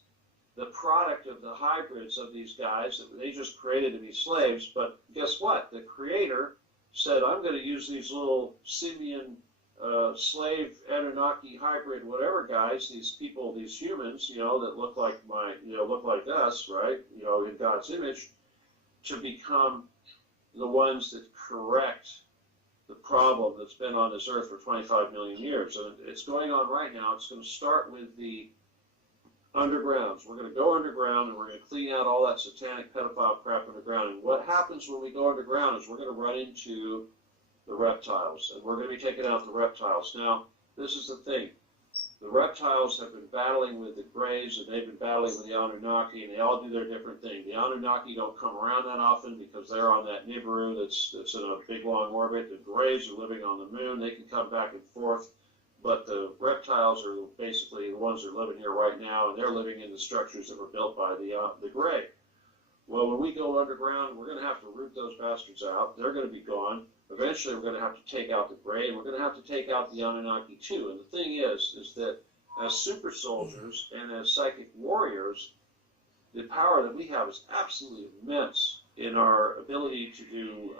the product of the hybrids of these guys that they just created to be slaves. But guess what? The creator said, I'm going to use these little simian slave Anunnaki hybrid whatever guys, these people, these humans, that look like look like us, right? In God's image, to become the ones that correct the problem that's been on this earth for 25 million years. And it's going on right now. It's going to start with the undergrounds. We're going to go underground and we're going to clean out all that satanic pedophile crap underground. And what happens when we go underground is we're going to run into the reptiles, and we're going to be taking out the reptiles. Now, this is the thing. The reptiles have been battling with the Greys, and they've been battling with the Anunnaki, and they all do their different thing. The Anunnaki don't come around that often because they're on that Nibiru that's in a big, long orbit. The Greys are living on the moon. They can come back and forth, but the reptiles are basically the ones that are living here right now, and they're living in the structures that were built by the Grey. Well, when we go underground, we're going to have to root those bastards out. They're going to be gone. Eventually, we're going to have to take out the Grey, and we're going to have to take out the Anunnaki too. And the thing is that as super soldiers and as psychic warriors, the power that we have is absolutely immense in our ability to do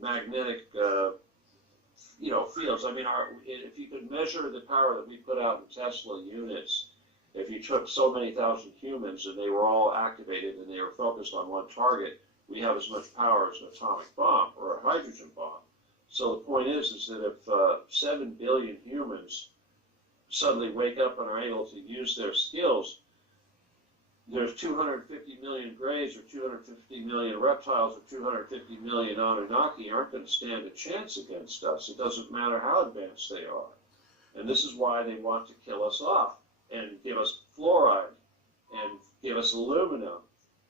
magnetic, fields. I mean, if you could measure the power that we put out in Tesla units, if you took so many thousand humans and they were all activated and they were focused on one target, we have as much power as an atomic bomb or a hydrogen bomb. So the point is that if 7 billion humans suddenly wake up and are able to use their skills, there's 250 million Greys or 250 million reptiles or 250 million Anunnaki aren't going to stand a chance against us. It doesn't matter how advanced they are. And this is why they want to kill us off and give us fluoride and give us aluminum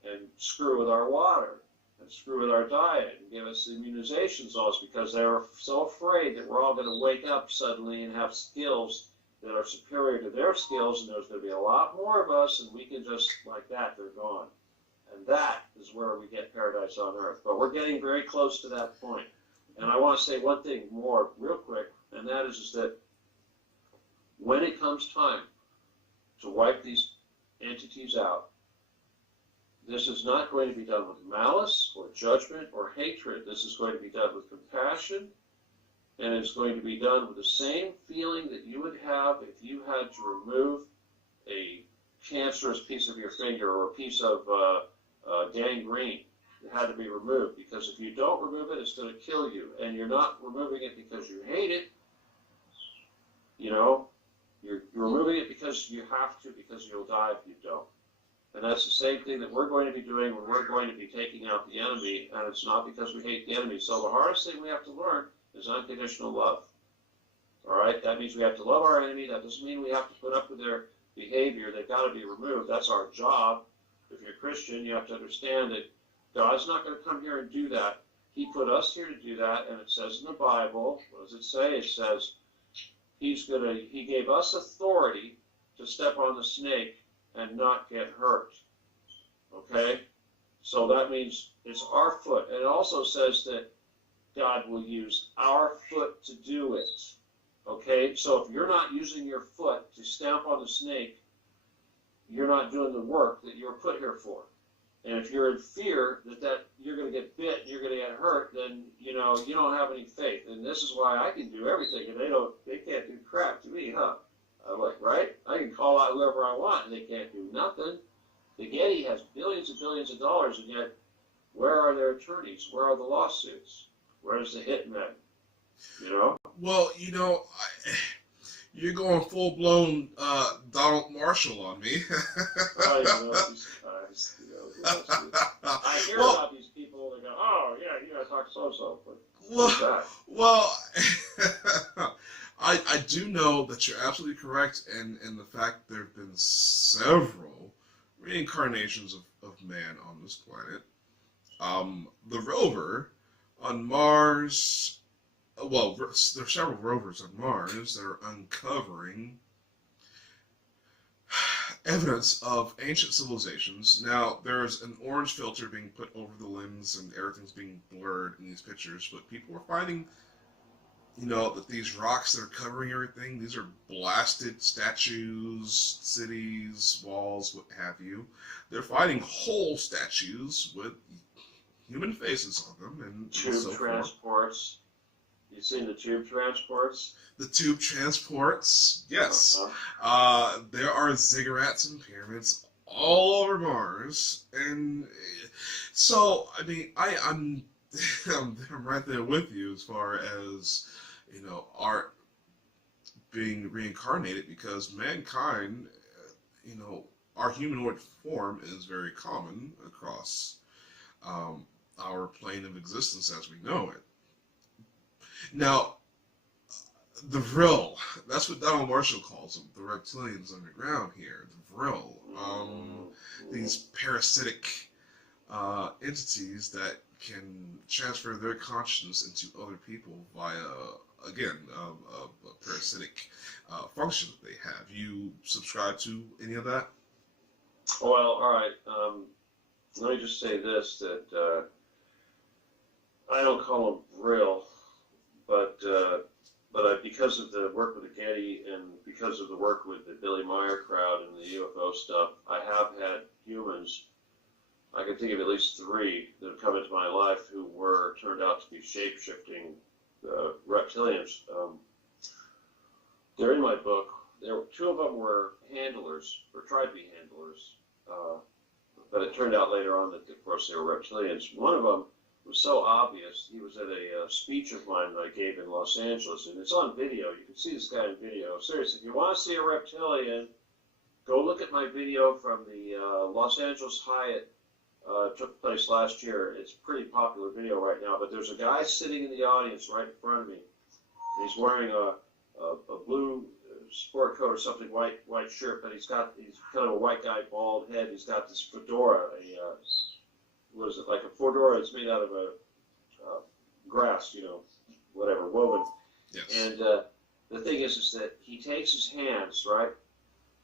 and screw with our water and screw with our diet and give us immunizations also, because they're so afraid that we're all going to wake up suddenly and have skills that are superior to their skills, and there's going to be a lot more of us, and we can just, like that, they're gone. And that is where we get paradise on earth. But we're getting very close to that point. And I want to say one thing more real quick, and that is that when it comes time to wipe these entities out, this is not going to be done with malice or judgment or hatred. This is going to be done with compassion, and it's going to be done with the same feeling that you would have if you had to remove a cancerous piece of your finger or a piece of gangrene that had to be removed. Because if you don't remove it, it's going to kill you. And you're not removing it because you hate it. You're removing it because you have to, because you'll die if you don't. And that's the same thing that we're going to be doing when we're going to be taking out the enemy, and it's not because we hate the enemy. So the hardest thing we have to learn is unconditional love. All right? That means we have to love our enemy. That doesn't mean we have to put up with their behavior. They've got to be removed. That's our job. If you're a Christian, you have to understand that God's not going to come here and do that. He put us here to do that, and it says in the Bible, what does it say? It says He gave us authority to step on the snake and not get hurt. Okay? So that means it's our foot. And it also says that God will use our foot to do it. Okay? So if you're not using your foot to stamp on the snake, you're not doing the work that you're put here for. And if you're in fear that you're going to get bit, you're going to get hurt, then you don't have any faith. And this is why I can do everything, and they can't do crap to me, huh? Right? I can call out whoever I want, and they can't do nothing. The Getty has billions and billions of dollars, and yet, where are their attorneys? Where are the lawsuits? Where's the hitmen? Well, you're going full-blown Donald Marshall on me. I hear about these people, they go, oh, yeah, you got to talk so-so. Well, I do know that you're absolutely correct, and the fact there have been several reincarnations of man on this planet. The rover on Mars, well, there's several rovers on Mars that are uncovering evidence of ancient civilizations. Now, there's an orange filter being put over the lens and everything's being blurred in these pictures, but people are finding, that these rocks that are covering everything, these are blasted statues, cities, walls, what have you. They're finding whole statues with human faces on them and tube so transports. forth. You seen the tube transports? The tube transports, yes. There are ziggurats and pyramids all over Mars, and so I'm right there with you as far as art being reincarnated, because mankind, our humanoid form is very common across our plane of existence as we know it. Now, the Vril, that's what Donald Marshall calls them, the reptilians underground here, the Vril. These parasitic entities that can transfer their consciousness into other people via, again, a parasitic function that they have. You subscribe to any of that? Well, all right. Let me just say this, that I don't call them Vril, but because of the work with the Getty and because of the work with the Billy Meyer crowd and the UFO stuff, I have had humans, I can think of at least 3 that have come into my life who turned out to be shape-shifting reptilians. They're in my book. 2 of them were handlers, or tried to be handlers, but it turned out later on that, of course, they were reptilians. One of them was so obvious. He was at a speech of mine that I gave in Los Angeles, and it's on video. You can see this guy in video. Seriously, if you want to see a reptilian, go look at my video from the Los Angeles Hyatt. Took place last year. It's a pretty popular video right now, but there's a guy sitting in the audience right in front of me. And he's wearing a blue sport coat or something, white shirt, but he's kind of a white guy, bald head. He's got this fedora, what is it, like a fedora that's made out of a grass, whatever, woven. Yes. And the thing is that he takes his hands, right,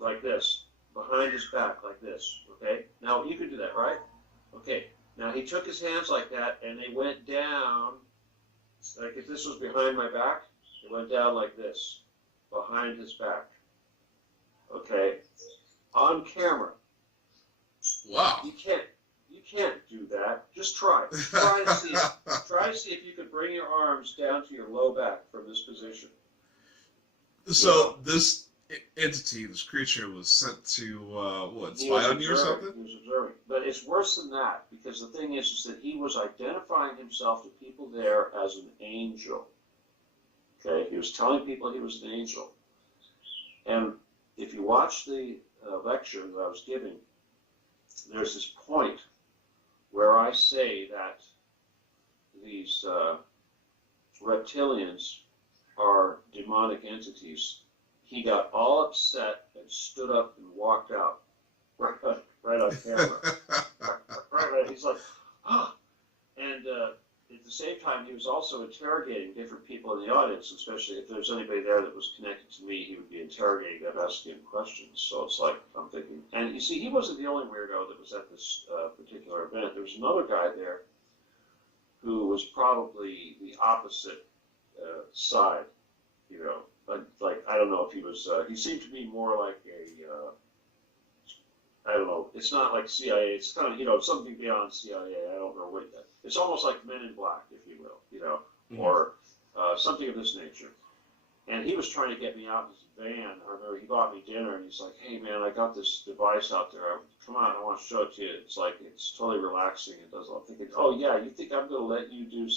like this, behind his back, like this, okay? Now, you can do that, right? Okay. Now, he took his hands like that, and they went down, like if this was behind my back, it went down like this, behind his back. Okay? On camera. Wow. You can't do that. Just try. Try to see if you can bring your arms down to your low back from this position. So this entity, this creature, was sent to spy on you or something? He was observing. But it's worse than that, because the thing is that he was identifying himself to people there as an angel. Okay? He was telling people he was an angel. And if you watch the lecture that I was giving, there's this point where I say that these reptilians are demonic entities. He got all upset and stood up and walked out right on camera. right. He's like, ah. And at the same time, he was also interrogating different people in the audience, especially if there's anybody there that was connected to me, he would be interrogating them, asking him questions. So it's like, I'm thinking, and you see, he wasn't the only weirdo that was at this particular event. There was another guy there who was probably the opposite side, like, I don't know if he was, he seemed to be more like I don't know, it's not like CIA, it's kind of, something beyond CIA, I don't know what, it's almost like Men in Black, if you will, Mm-hmm. or something of this nature. And he was trying to get me out in his van. I remember he bought me dinner, and he's like, hey man, I got this device out there, come on, I want to show it to you. It's like, it's totally relaxing. It does, I'm thinking, oh yeah, you think I'm going to let you do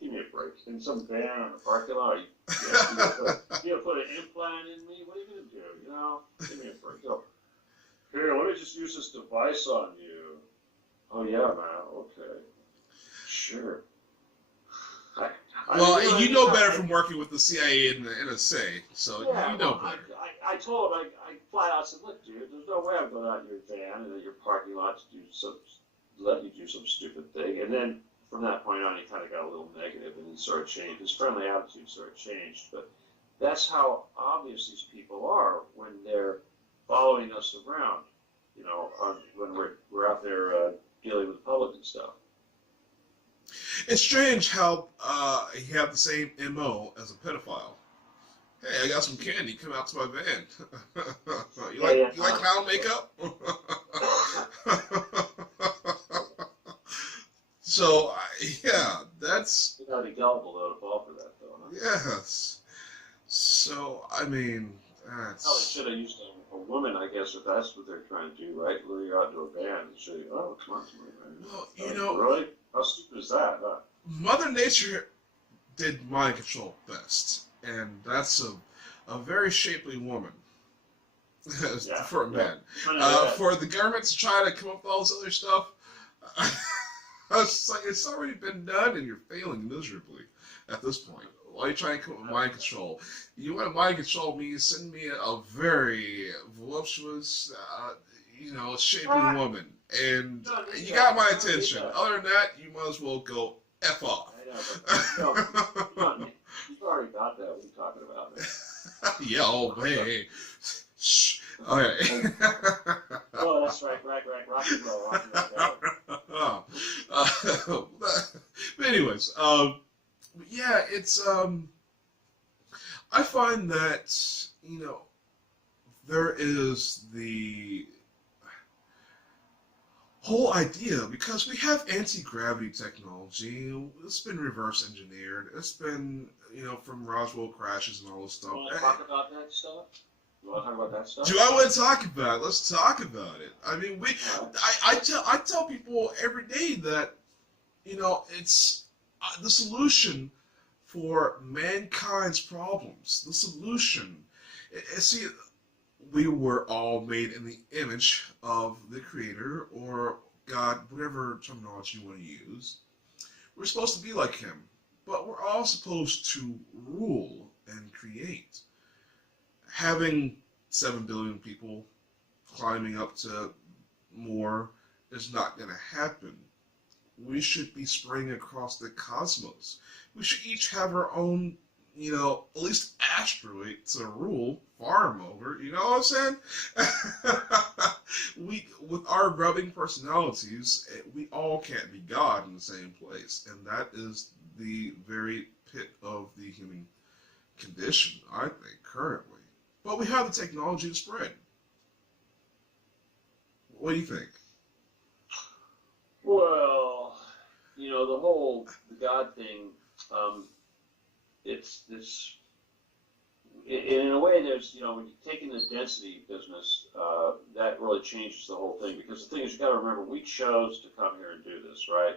give me a break, in some van in the parking lot? You gonna put an implant in me? What are you going to do, give me a break. So, here, let me just use this device on you. Oh, yeah, man, okay. Sure. Well, you know better from working with the CIA and the NSA, so yeah, you know better. I told him, I flat out said, look, dude, there's no way I'm going out in your van and in your parking lot to let you do some stupid thing. And then from that point on, he kind of got a little negative, and it sort of changed. His friendly attitude sort of changed. But that's how obvious these people are when they're following us around, you know, when we're out there dealing with the public and stuff. It's strange how you have the same MO as a pedophile. Hey, I got some candy. Come out to my van. you like clown makeup? So yeah, that's. You gotta be gullible though to fall for that, though. Huh? Yes. So I mean, that's. Probably should have used a woman, I guess, if that's what they're trying to do, right? Lure you out to a van and show you, oh, come on to my van. Well, you know, really, how stupid is that? Huh? Mother Nature did mind control best, and that's a very shapely woman for a man. For the government to try to come up with all this other stuff, it's already been done, and you're failing miserably at this point. Why are you trying to come up with mind control? You want to mind control me? Send me a very voluptuous, shapely woman, and you got my attention. Other than that, you might as well go F off. I know, but you've already got that. What are you talking about, man? Yeah, oh, hey. Shh. Okay. Oh, that's right, rock and roll. But anyways, yeah, it's, I find that, there is the whole idea, because we have anti-gravity technology, it's been reverse engineered, it's been, from Roswell crashes and all this stuff. You want to talk about that stuff? You want to talk about that stuff? Do I want to talk about it? Let's talk about it. I mean, I tell people every day that, it's the solution for mankind's problems. The solution. See, we were all made in the image of the Creator, or God, whatever terminology you want to use. We're supposed to be like Him, but we're all supposed to rule and create. Having 7 billion people climbing up to more is not going to happen. We should be spreading across the cosmos. We should each have our own, at least asteroid to rule, farm over, you know what I'm saying? With our rubbing personalities, we all can't be God in the same place. And that is the very pit of the human condition, I think, currently. But we have the technology to spread. What do you think? Well, the God thing, it's in a way, there's, when you're taking the density business, that really changes the whole thing. Because the thing is, you got to remember, we chose to come here and do this, right?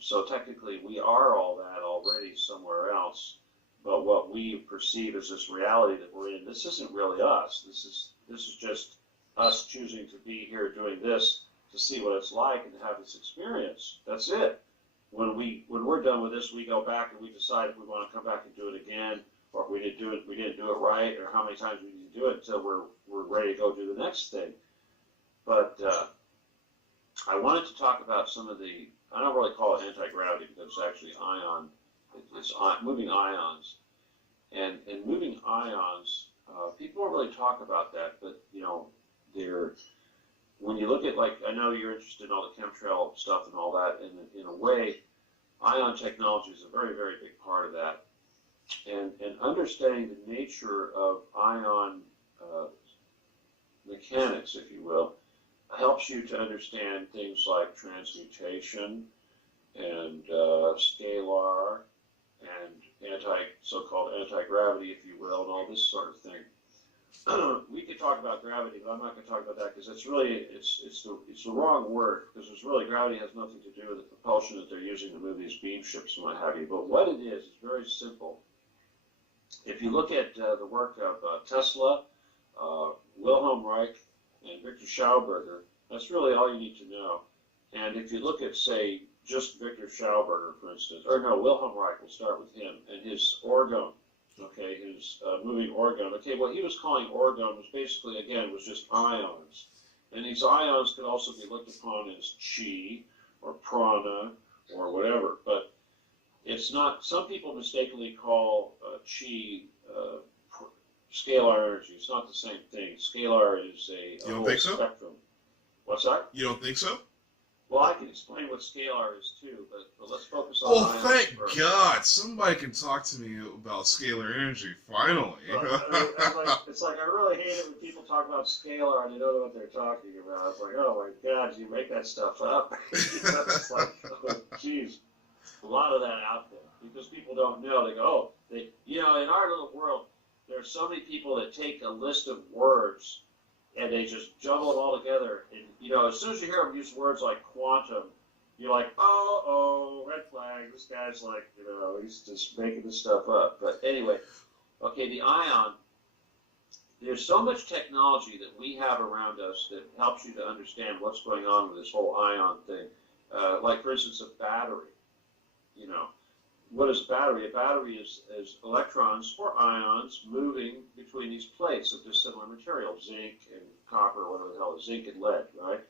So technically, we are all that already somewhere else. But what we perceive as this reality that we're in, this isn't really us. This is just us choosing to be here doing this to see what it's like and to have this experience. That's it. When we're done with this, we go back and we decide if we want to come back and do it again, or if we didn't do it right, or how many times we need to do it until we're ready to go do the next thing. But I wanted to talk about some of the, I don't really call it anti-gravity because it's actually it's moving ions. And moving ions, people don't really talk about that, but when you look at, like, I know you're interested in all the chemtrail stuff and all that, and in a way, ion technology is a very, very big part of that. And understanding the nature of ion mechanics, if you will, helps you to understand things like transmutation and scalar and so-called anti-gravity, if you will, and all this sort of thing. We could talk about gravity, but I'm not going to talk about that because it's the wrong word, because gravity has nothing to do with the propulsion that they're using to move these beam ships and what have you. But what it is very simple. If you look at the work of Tesla, Wilhelm Reich, and Victor Schauberger, that's really all you need to know. And if you look at, say, just Victor Schauberger, for instance, or no, Wilhelm Reich, we'll start with him, and his orgone, okay, his moving orgone. Okay, what he was calling orgone was basically, again, was just ions. And these ions could also be looked upon as chi or prana or whatever, but it's not, some people mistakenly call chi scalar energy. It's not the same thing. Scalar is a whole spectrum. What's that? You don't think so? Well, I can explain what scalar is too, but let's focus on Oh, ions thank first. God. Somebody can talk to me about scalar energy, finally. It's like I really hate it when people talk about scalar and they don't know what they're talking about. It's like, oh my God, you make that stuff up. It's like, oh, geez, a lot of that out there because people don't know. They go, oh, in our little world, there are so many people that take a list of words and they just jumble it all together. And, as soon as you hear them use words like quantum, you're like, oh, red flag. This guy's like, he's just making this stuff up. But anyway, okay, the ion, there's so much technology that we have around us that helps you to understand what's going on with this whole ion thing. Like, for instance, a battery. What is a battery? A battery is electrons or ions moving between these plates of dissimilar material, zinc and copper, or whatever the hell, zinc and lead, right?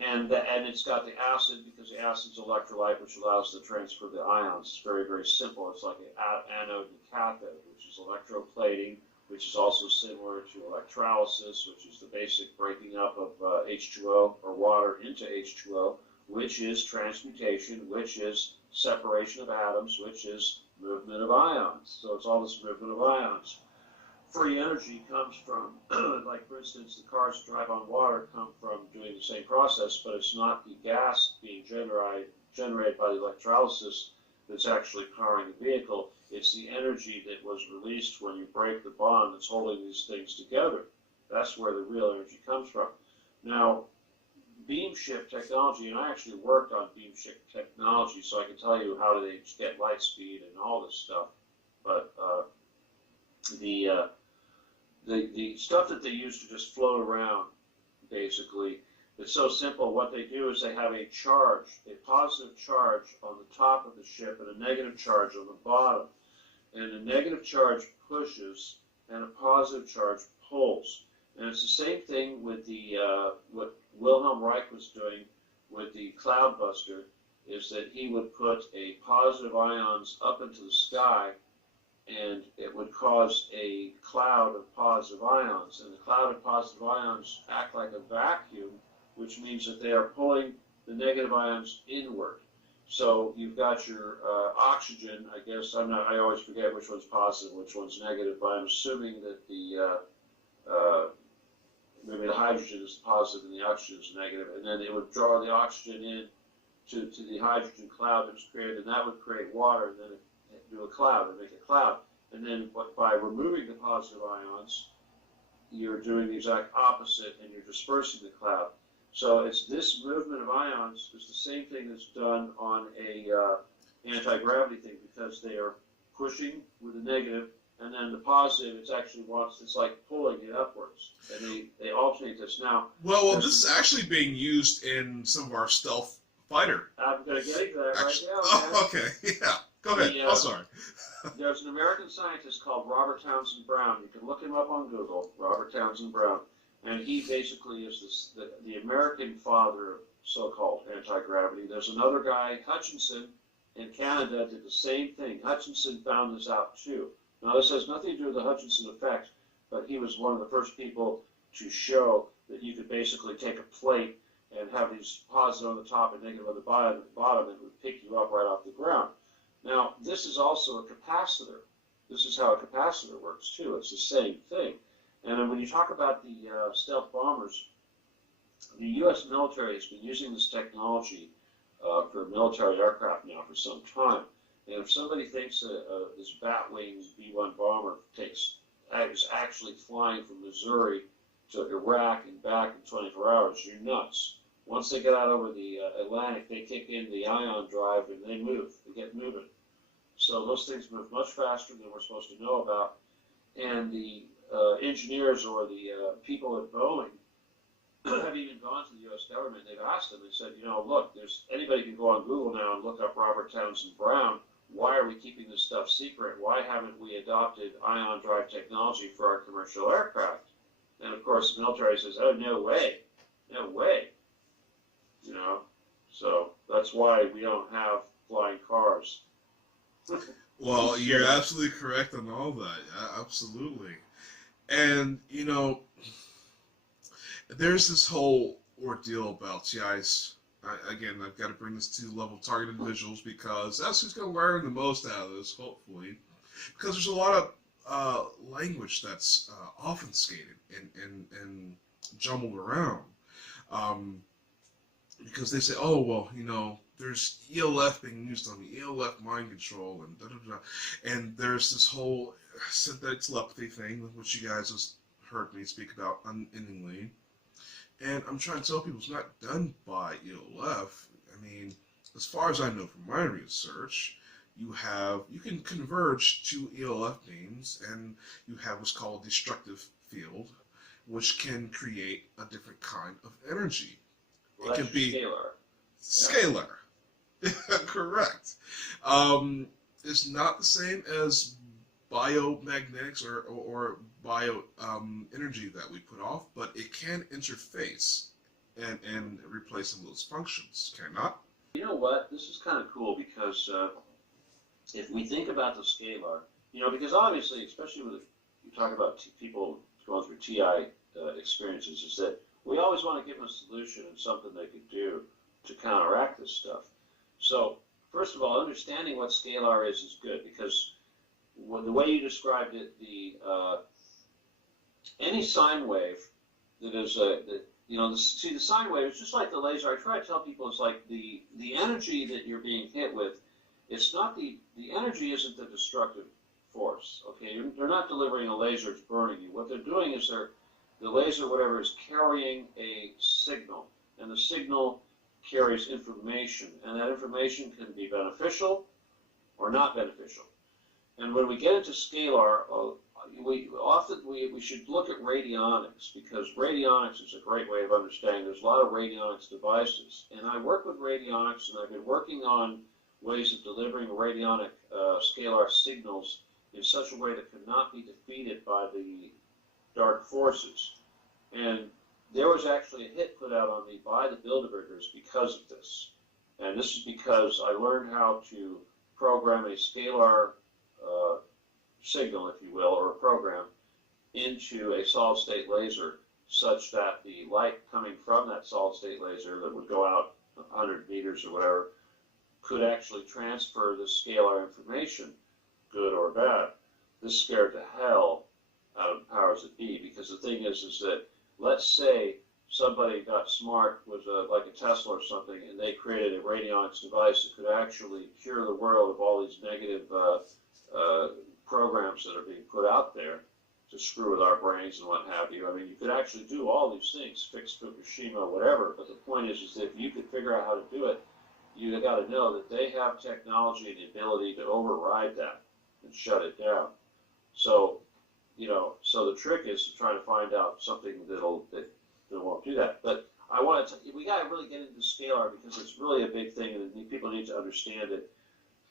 And it's got the acid because the acid's electrolyte, which allows the transfer of the ions. It's very, very simple. It's like an anode and cathode, which is electroplating, which is also similar to electrolysis, which is the basic breaking up of H2O or water into H2O, which is transmutation, which is separation of atoms, which is movement of ions. So it's all this movement of ions. Free energy comes from, like for instance, the cars that drive on water come from doing the same process, but it's not the gas being generated by the electrolysis that's actually powering the vehicle. It's the energy that was released when you break the bond that's holding these things together. That's where the real energy comes from. Now, beam shift technology, and I actually worked on beam shift technology, so I can tell you how they get light speed and all this stuff. But the stuff that they use to just float around, basically, it's so simple. What they do is they have a charge, a positive charge on the top of the ship and a negative charge on the bottom. And a negative charge pushes and a positive charge pulls. And it's the same thing with the what Wilhelm Reich was doing with the Cloudbuster, is that he would put a positive ions up into the sky, and it would cause a cloud of positive ions. And the cloud of positive ions act like a vacuum, which means that they are pulling the negative ions inward. So you've got your oxygen, I guess, I always forget which one's positive, which one's negative, but I'm assuming that the maybe the hydrogen is positive and the oxygen is negative, and then it would draw the oxygen in to the hydrogen cloud that was created, and that would create water, and then it do a cloud, and make a cloud. And then by removing the positive ions, you're doing the exact opposite, and you're dispersing the cloud. So it's this movement of ions is the same thing that's done on a anti-gravity thing, because they are pushing with the negative, and then the positive, it's like pulling it upwards, and they alternate this. Now, well, this is actually being used in some of our stealth fighter. I'm going to get into that right now. Oh, okay, yeah. Go ahead. I'm sorry. There's an American scientist called Robert Townsend Brown. You can look him up on Google, Robert Townsend Brown. And he basically is the American father of so-called anti-gravity. There's another guy, Hutchinson, in Canada, did the same thing. Hutchinson found this out too. Now, this has nothing to do with the Hutchinson effect, but he was one of the first people to show that you could basically take a plate and have these positive on the top and negative on the bottom, and it would pick you up right off the ground. Now, this is also a capacitor. This is how a capacitor works too. It's the same thing. And then when you talk about the stealth bombers, the U.S. military has been using this technology for military aircraft now for some time. And if somebody thinks this Batwing B-1 bomber is actually flying from Missouri to Iraq and back in 24 hours, you're nuts. Once they get out over the Atlantic, they kick in the ion drive and they move. They get moving. So those things move much faster than we're supposed to know about. And the engineers or the people at Boeing have even gone to the U.S. government. They've asked them and said, you know, look, there's anybody can go on Google now and look up Robert Townsend Brown. Why are we keeping this stuff secret? Why haven't we adopted ion drive technology for our commercial aircraft? And of course, the military says, oh, no way, no way. You know, so that's why we don't have flying cars. Well, you're absolutely correct on all that. Absolutely. And, you know, there's this whole ordeal about TIs. Again, I've got to bring this to level target individuals because that's who's going to learn the most out of this, hopefully. Because there's a lot of language that's obfuscated and jumbled around. Because they say, oh, well, you know, there's ELF being used on the ELF mind control and da-da-da. And there's this whole synthetic telepathy thing, which you guys just heard me speak about unendingly. And I'm trying to tell people it's not done by ELF. I mean, as far as I know from my research, you can converge two ELF beams, and you have what's called a destructive field, which can create a different kind of energy. Well, it can be scalar. Yeah. Correct. It's not the same as biomagnetics or bio energy that we put off, but it can interface and replace some of those functions. Can it not? You know what? This is kind of cool because if we think about the scalar, you know, because obviously, especially when you talk about people going through TI experiences, is that we always want to give them a solution and something they could do to counteract this stuff. So, first of all, understanding what scalar is good because the way you described it, any sine wave that is the sine wave is just like the laser. I try to tell people it's like the energy that you're being hit with. It's not the energy isn't the destructive force. Okay, they're not delivering a laser; it's burning you. What they're doing is the laser, whatever, is carrying a signal, and the signal carries information, and that information can be beneficial or not beneficial. And when we get into scalar, we should look at radionics, because radionics is a great way of understanding. There's a lot of radionics devices, and I work with radionics, and I've been working on ways of delivering radionic scalar signals in such a way that cannot be defeated by the dark forces. And there was actually a hit put out on me by the Bilderbergers because of this. And this is because I learned how to program a scalar signal, if you will, or a program, into a solid-state laser such that the light coming from that solid-state laser that would go out 100 meters or whatever could actually transfer the scalar information, good or bad. This scared the hell out of powers that be, because the thing is that let's say somebody got smart, was like a Tesla or something, and they created a radionics device that could actually cure the world of all these negative programs that are being put out there to screw with our brains and what have you. I mean, you could actually do all these things, fix Fukushima, whatever, but the point is that if you could figure out how to do it, you got to know that they have technology and the ability to override that and shut it down. So, you know, so the trick is to try to find out something that won't do that. But I want to, we got to really get into scalar because it's really a big thing and people need to understand it.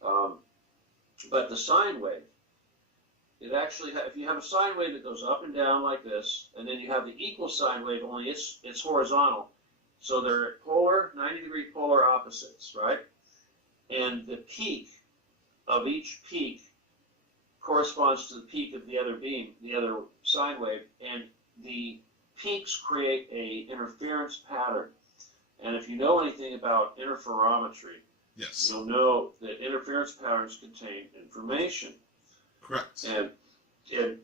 But the sine wave, it actually, if you have a sine wave that goes up and down like this, and then you have the equal sine wave, only it's horizontal. So they're polar, 90-degree polar opposites, right? And the peak of each peak corresponds to the peak of the other beam, the other sine wave, and the peaks create a interference pattern. And if you know anything about interferometry, yes, you'll know that interference patterns contain information. Correct. And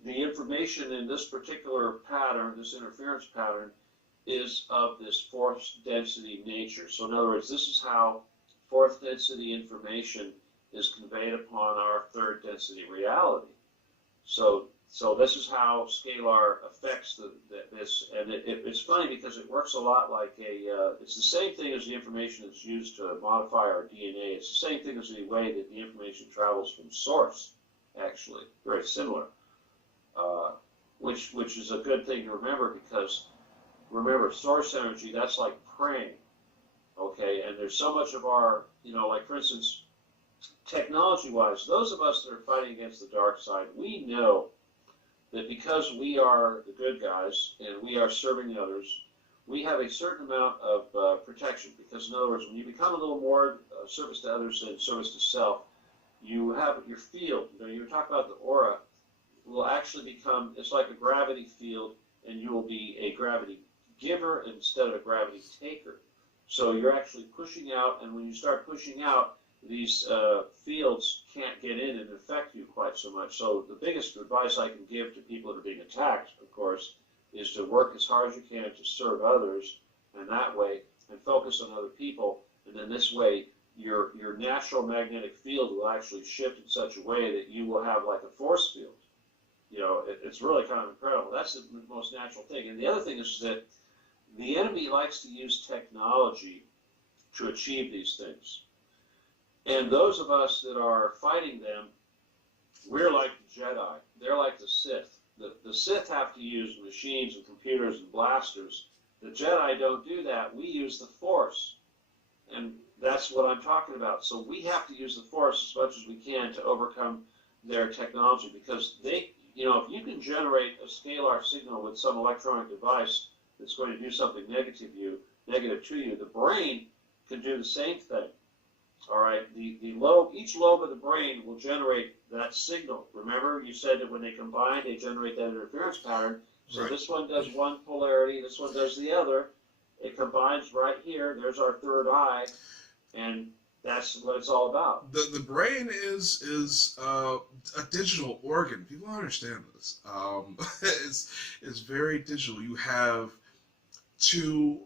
the information in this particular pattern, this interference pattern, is of this fourth density nature. So in other words, this is how fourth density information is conveyed upon our third density reality. So this is how scalar affects this, and it's funny because it works a lot like it's the same thing as the information that's used to modify our DNA. It's the same thing as the way that the information travels from source, actually, very similar, which is a good thing to remember because remember, source energy, that's like praying, okay? And there's so much of our, like for instance, technology-wise, those of us that are fighting against the dark side, we know that because we are the good guys and we are serving others, we have a certain amount of protection. Because in other words, when you become a little more service to others and service to self, you have your field. You were talking about the aura, will actually become, it's like a gravity field, and you will be a gravity giver instead of a gravity taker. So you're actually pushing out, and when you start pushing out, these fields can't get in and affect you quite so much. So the biggest advice I can give to people that are being attacked, of course, is to work as hard as you can to serve others, and that way, and focus on other people, and then this way, your natural magnetic field will actually shift in such a way that you will have like a force field. It's really kind of incredible. That's the most natural thing. And the other thing is that the enemy likes to use technology to achieve these things. And those of us that are fighting them, we're like the Jedi. They're like the Sith. The Sith have to use machines and computers and blasters. The Jedi don't do that. We use the Force. And that's what I'm talking about. So we have to use the Force as much as we can to overcome their technology, because they, if you can generate a scalar signal with some electronic device that's going to do something negative to you, the brain can do the same thing. All right, each lobe of the brain will generate that signal. Remember, you said that when they combine, they generate that interference pattern. So Right. This one does one polarity, this one does the other. It combines right here. There's our third eye, and that's what it's all about. The brain is a digital organ. People don't understand this. It's very digital. You have to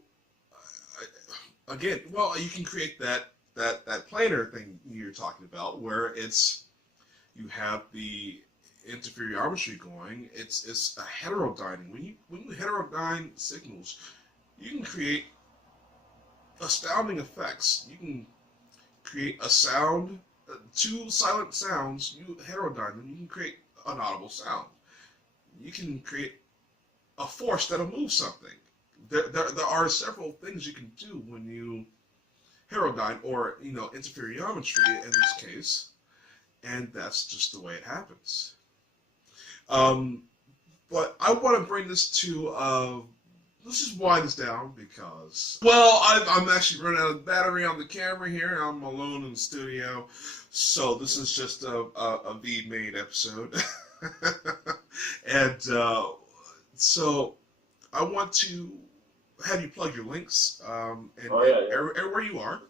again. Well, you can create that planar thing you're talking about, where you have the interferometry going. It's a heterodyning. When you heterodyne signals, you can create astounding effects. You can create a sound, two silent sounds. You heterodyne them. You can create an audible sound. You can create a force that'll move something. There are several things you can do when you heterodyne, or interferometry in this case, and that's just the way it happens. But I want to bring this to let's just wind this down, because I'm actually running out of battery on the camera here. I'm alone in the studio, so this is just a V-made episode. And so I want to have you plug your links and where you are.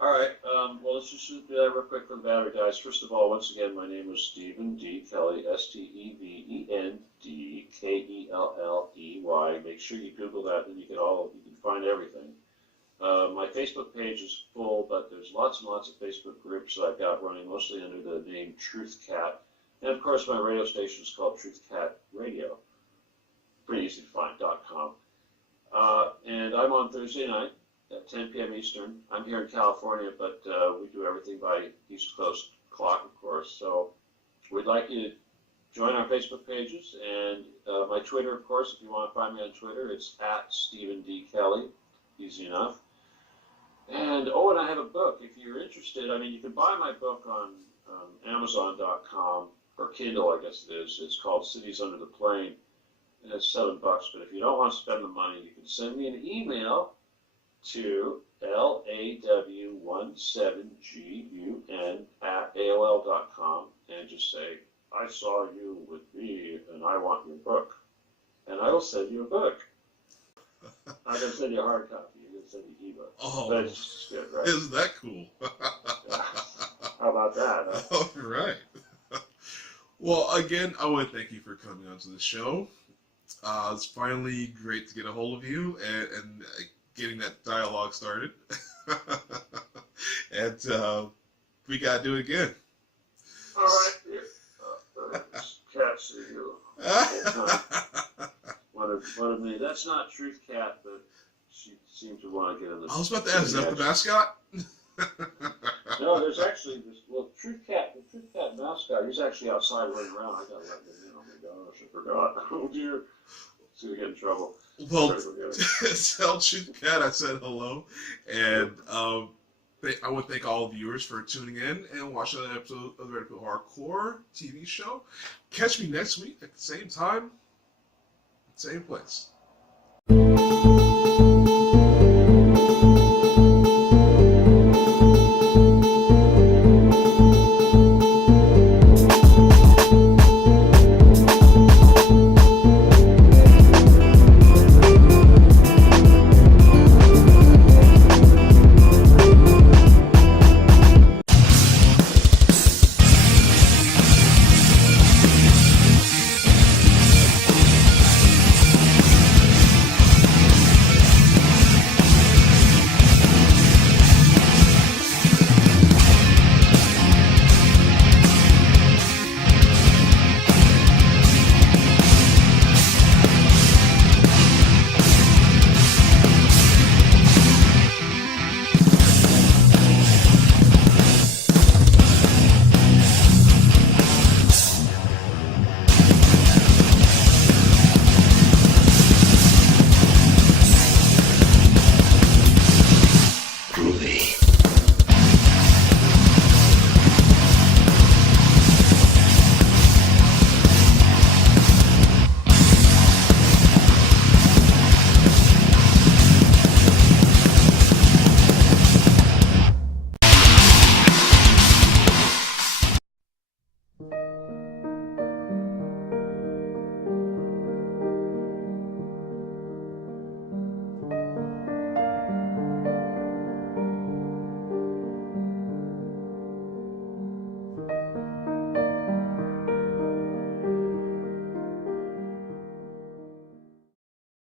All right. Well, let's just do that real quick for the battery guys. First of all, once again, my name is Steven D Kelley, StevenDKelley. Make sure you Google that, and you can find everything. My Facebook page is full, but there's lots and lots of Facebook groups that I've got running, mostly under the name TruthCat. And of course, my radio station is called TruthCatRadio. Pretty easy to find, .com. And I'm on Thursday night at 10 p.m. Eastern. I'm here in California, but we do everything by East Coast clock, of course. So we'd like you to join our Facebook pages, and my Twitter, of course. If you want to find me on Twitter, it's @StevenDKelley. Easy enough. And I have a book. If you're interested, you can buy my book on Amazon.com, or Kindle, I guess it is. It's called Cities Under the Plane. And it's $7, but if you don't want to spend the money, you can send me an email to law17gun@AOL.com and just say, I saw you with me and I want your book. And I will send you a book. I'm going to send you a hard copy. I'm going to send you an ebook. Oh, but it's good, right? Isn't that cool? How about that? Huh? All right. Well, again, I want to thank you for coming onto the show. It's finally great to get a hold of you and getting that dialogue started. And we got to do it again. All right. Cat see you. One of me. That's not Truth Cat, but she seemed to want to get in the. I was about to ask, is that the mascot? No, there's actually this. Well, the Truth Cat mascot. He's actually outside running around. I gotta let him in. Oh my gosh, I forgot. Oh dear. She's gonna get in trouble. Well, tell Truth Cat I said hello, and I want to thank all viewers for tuning in and watching another episode of the Radical Hardcore TV show. Catch me next week at the same time, same place.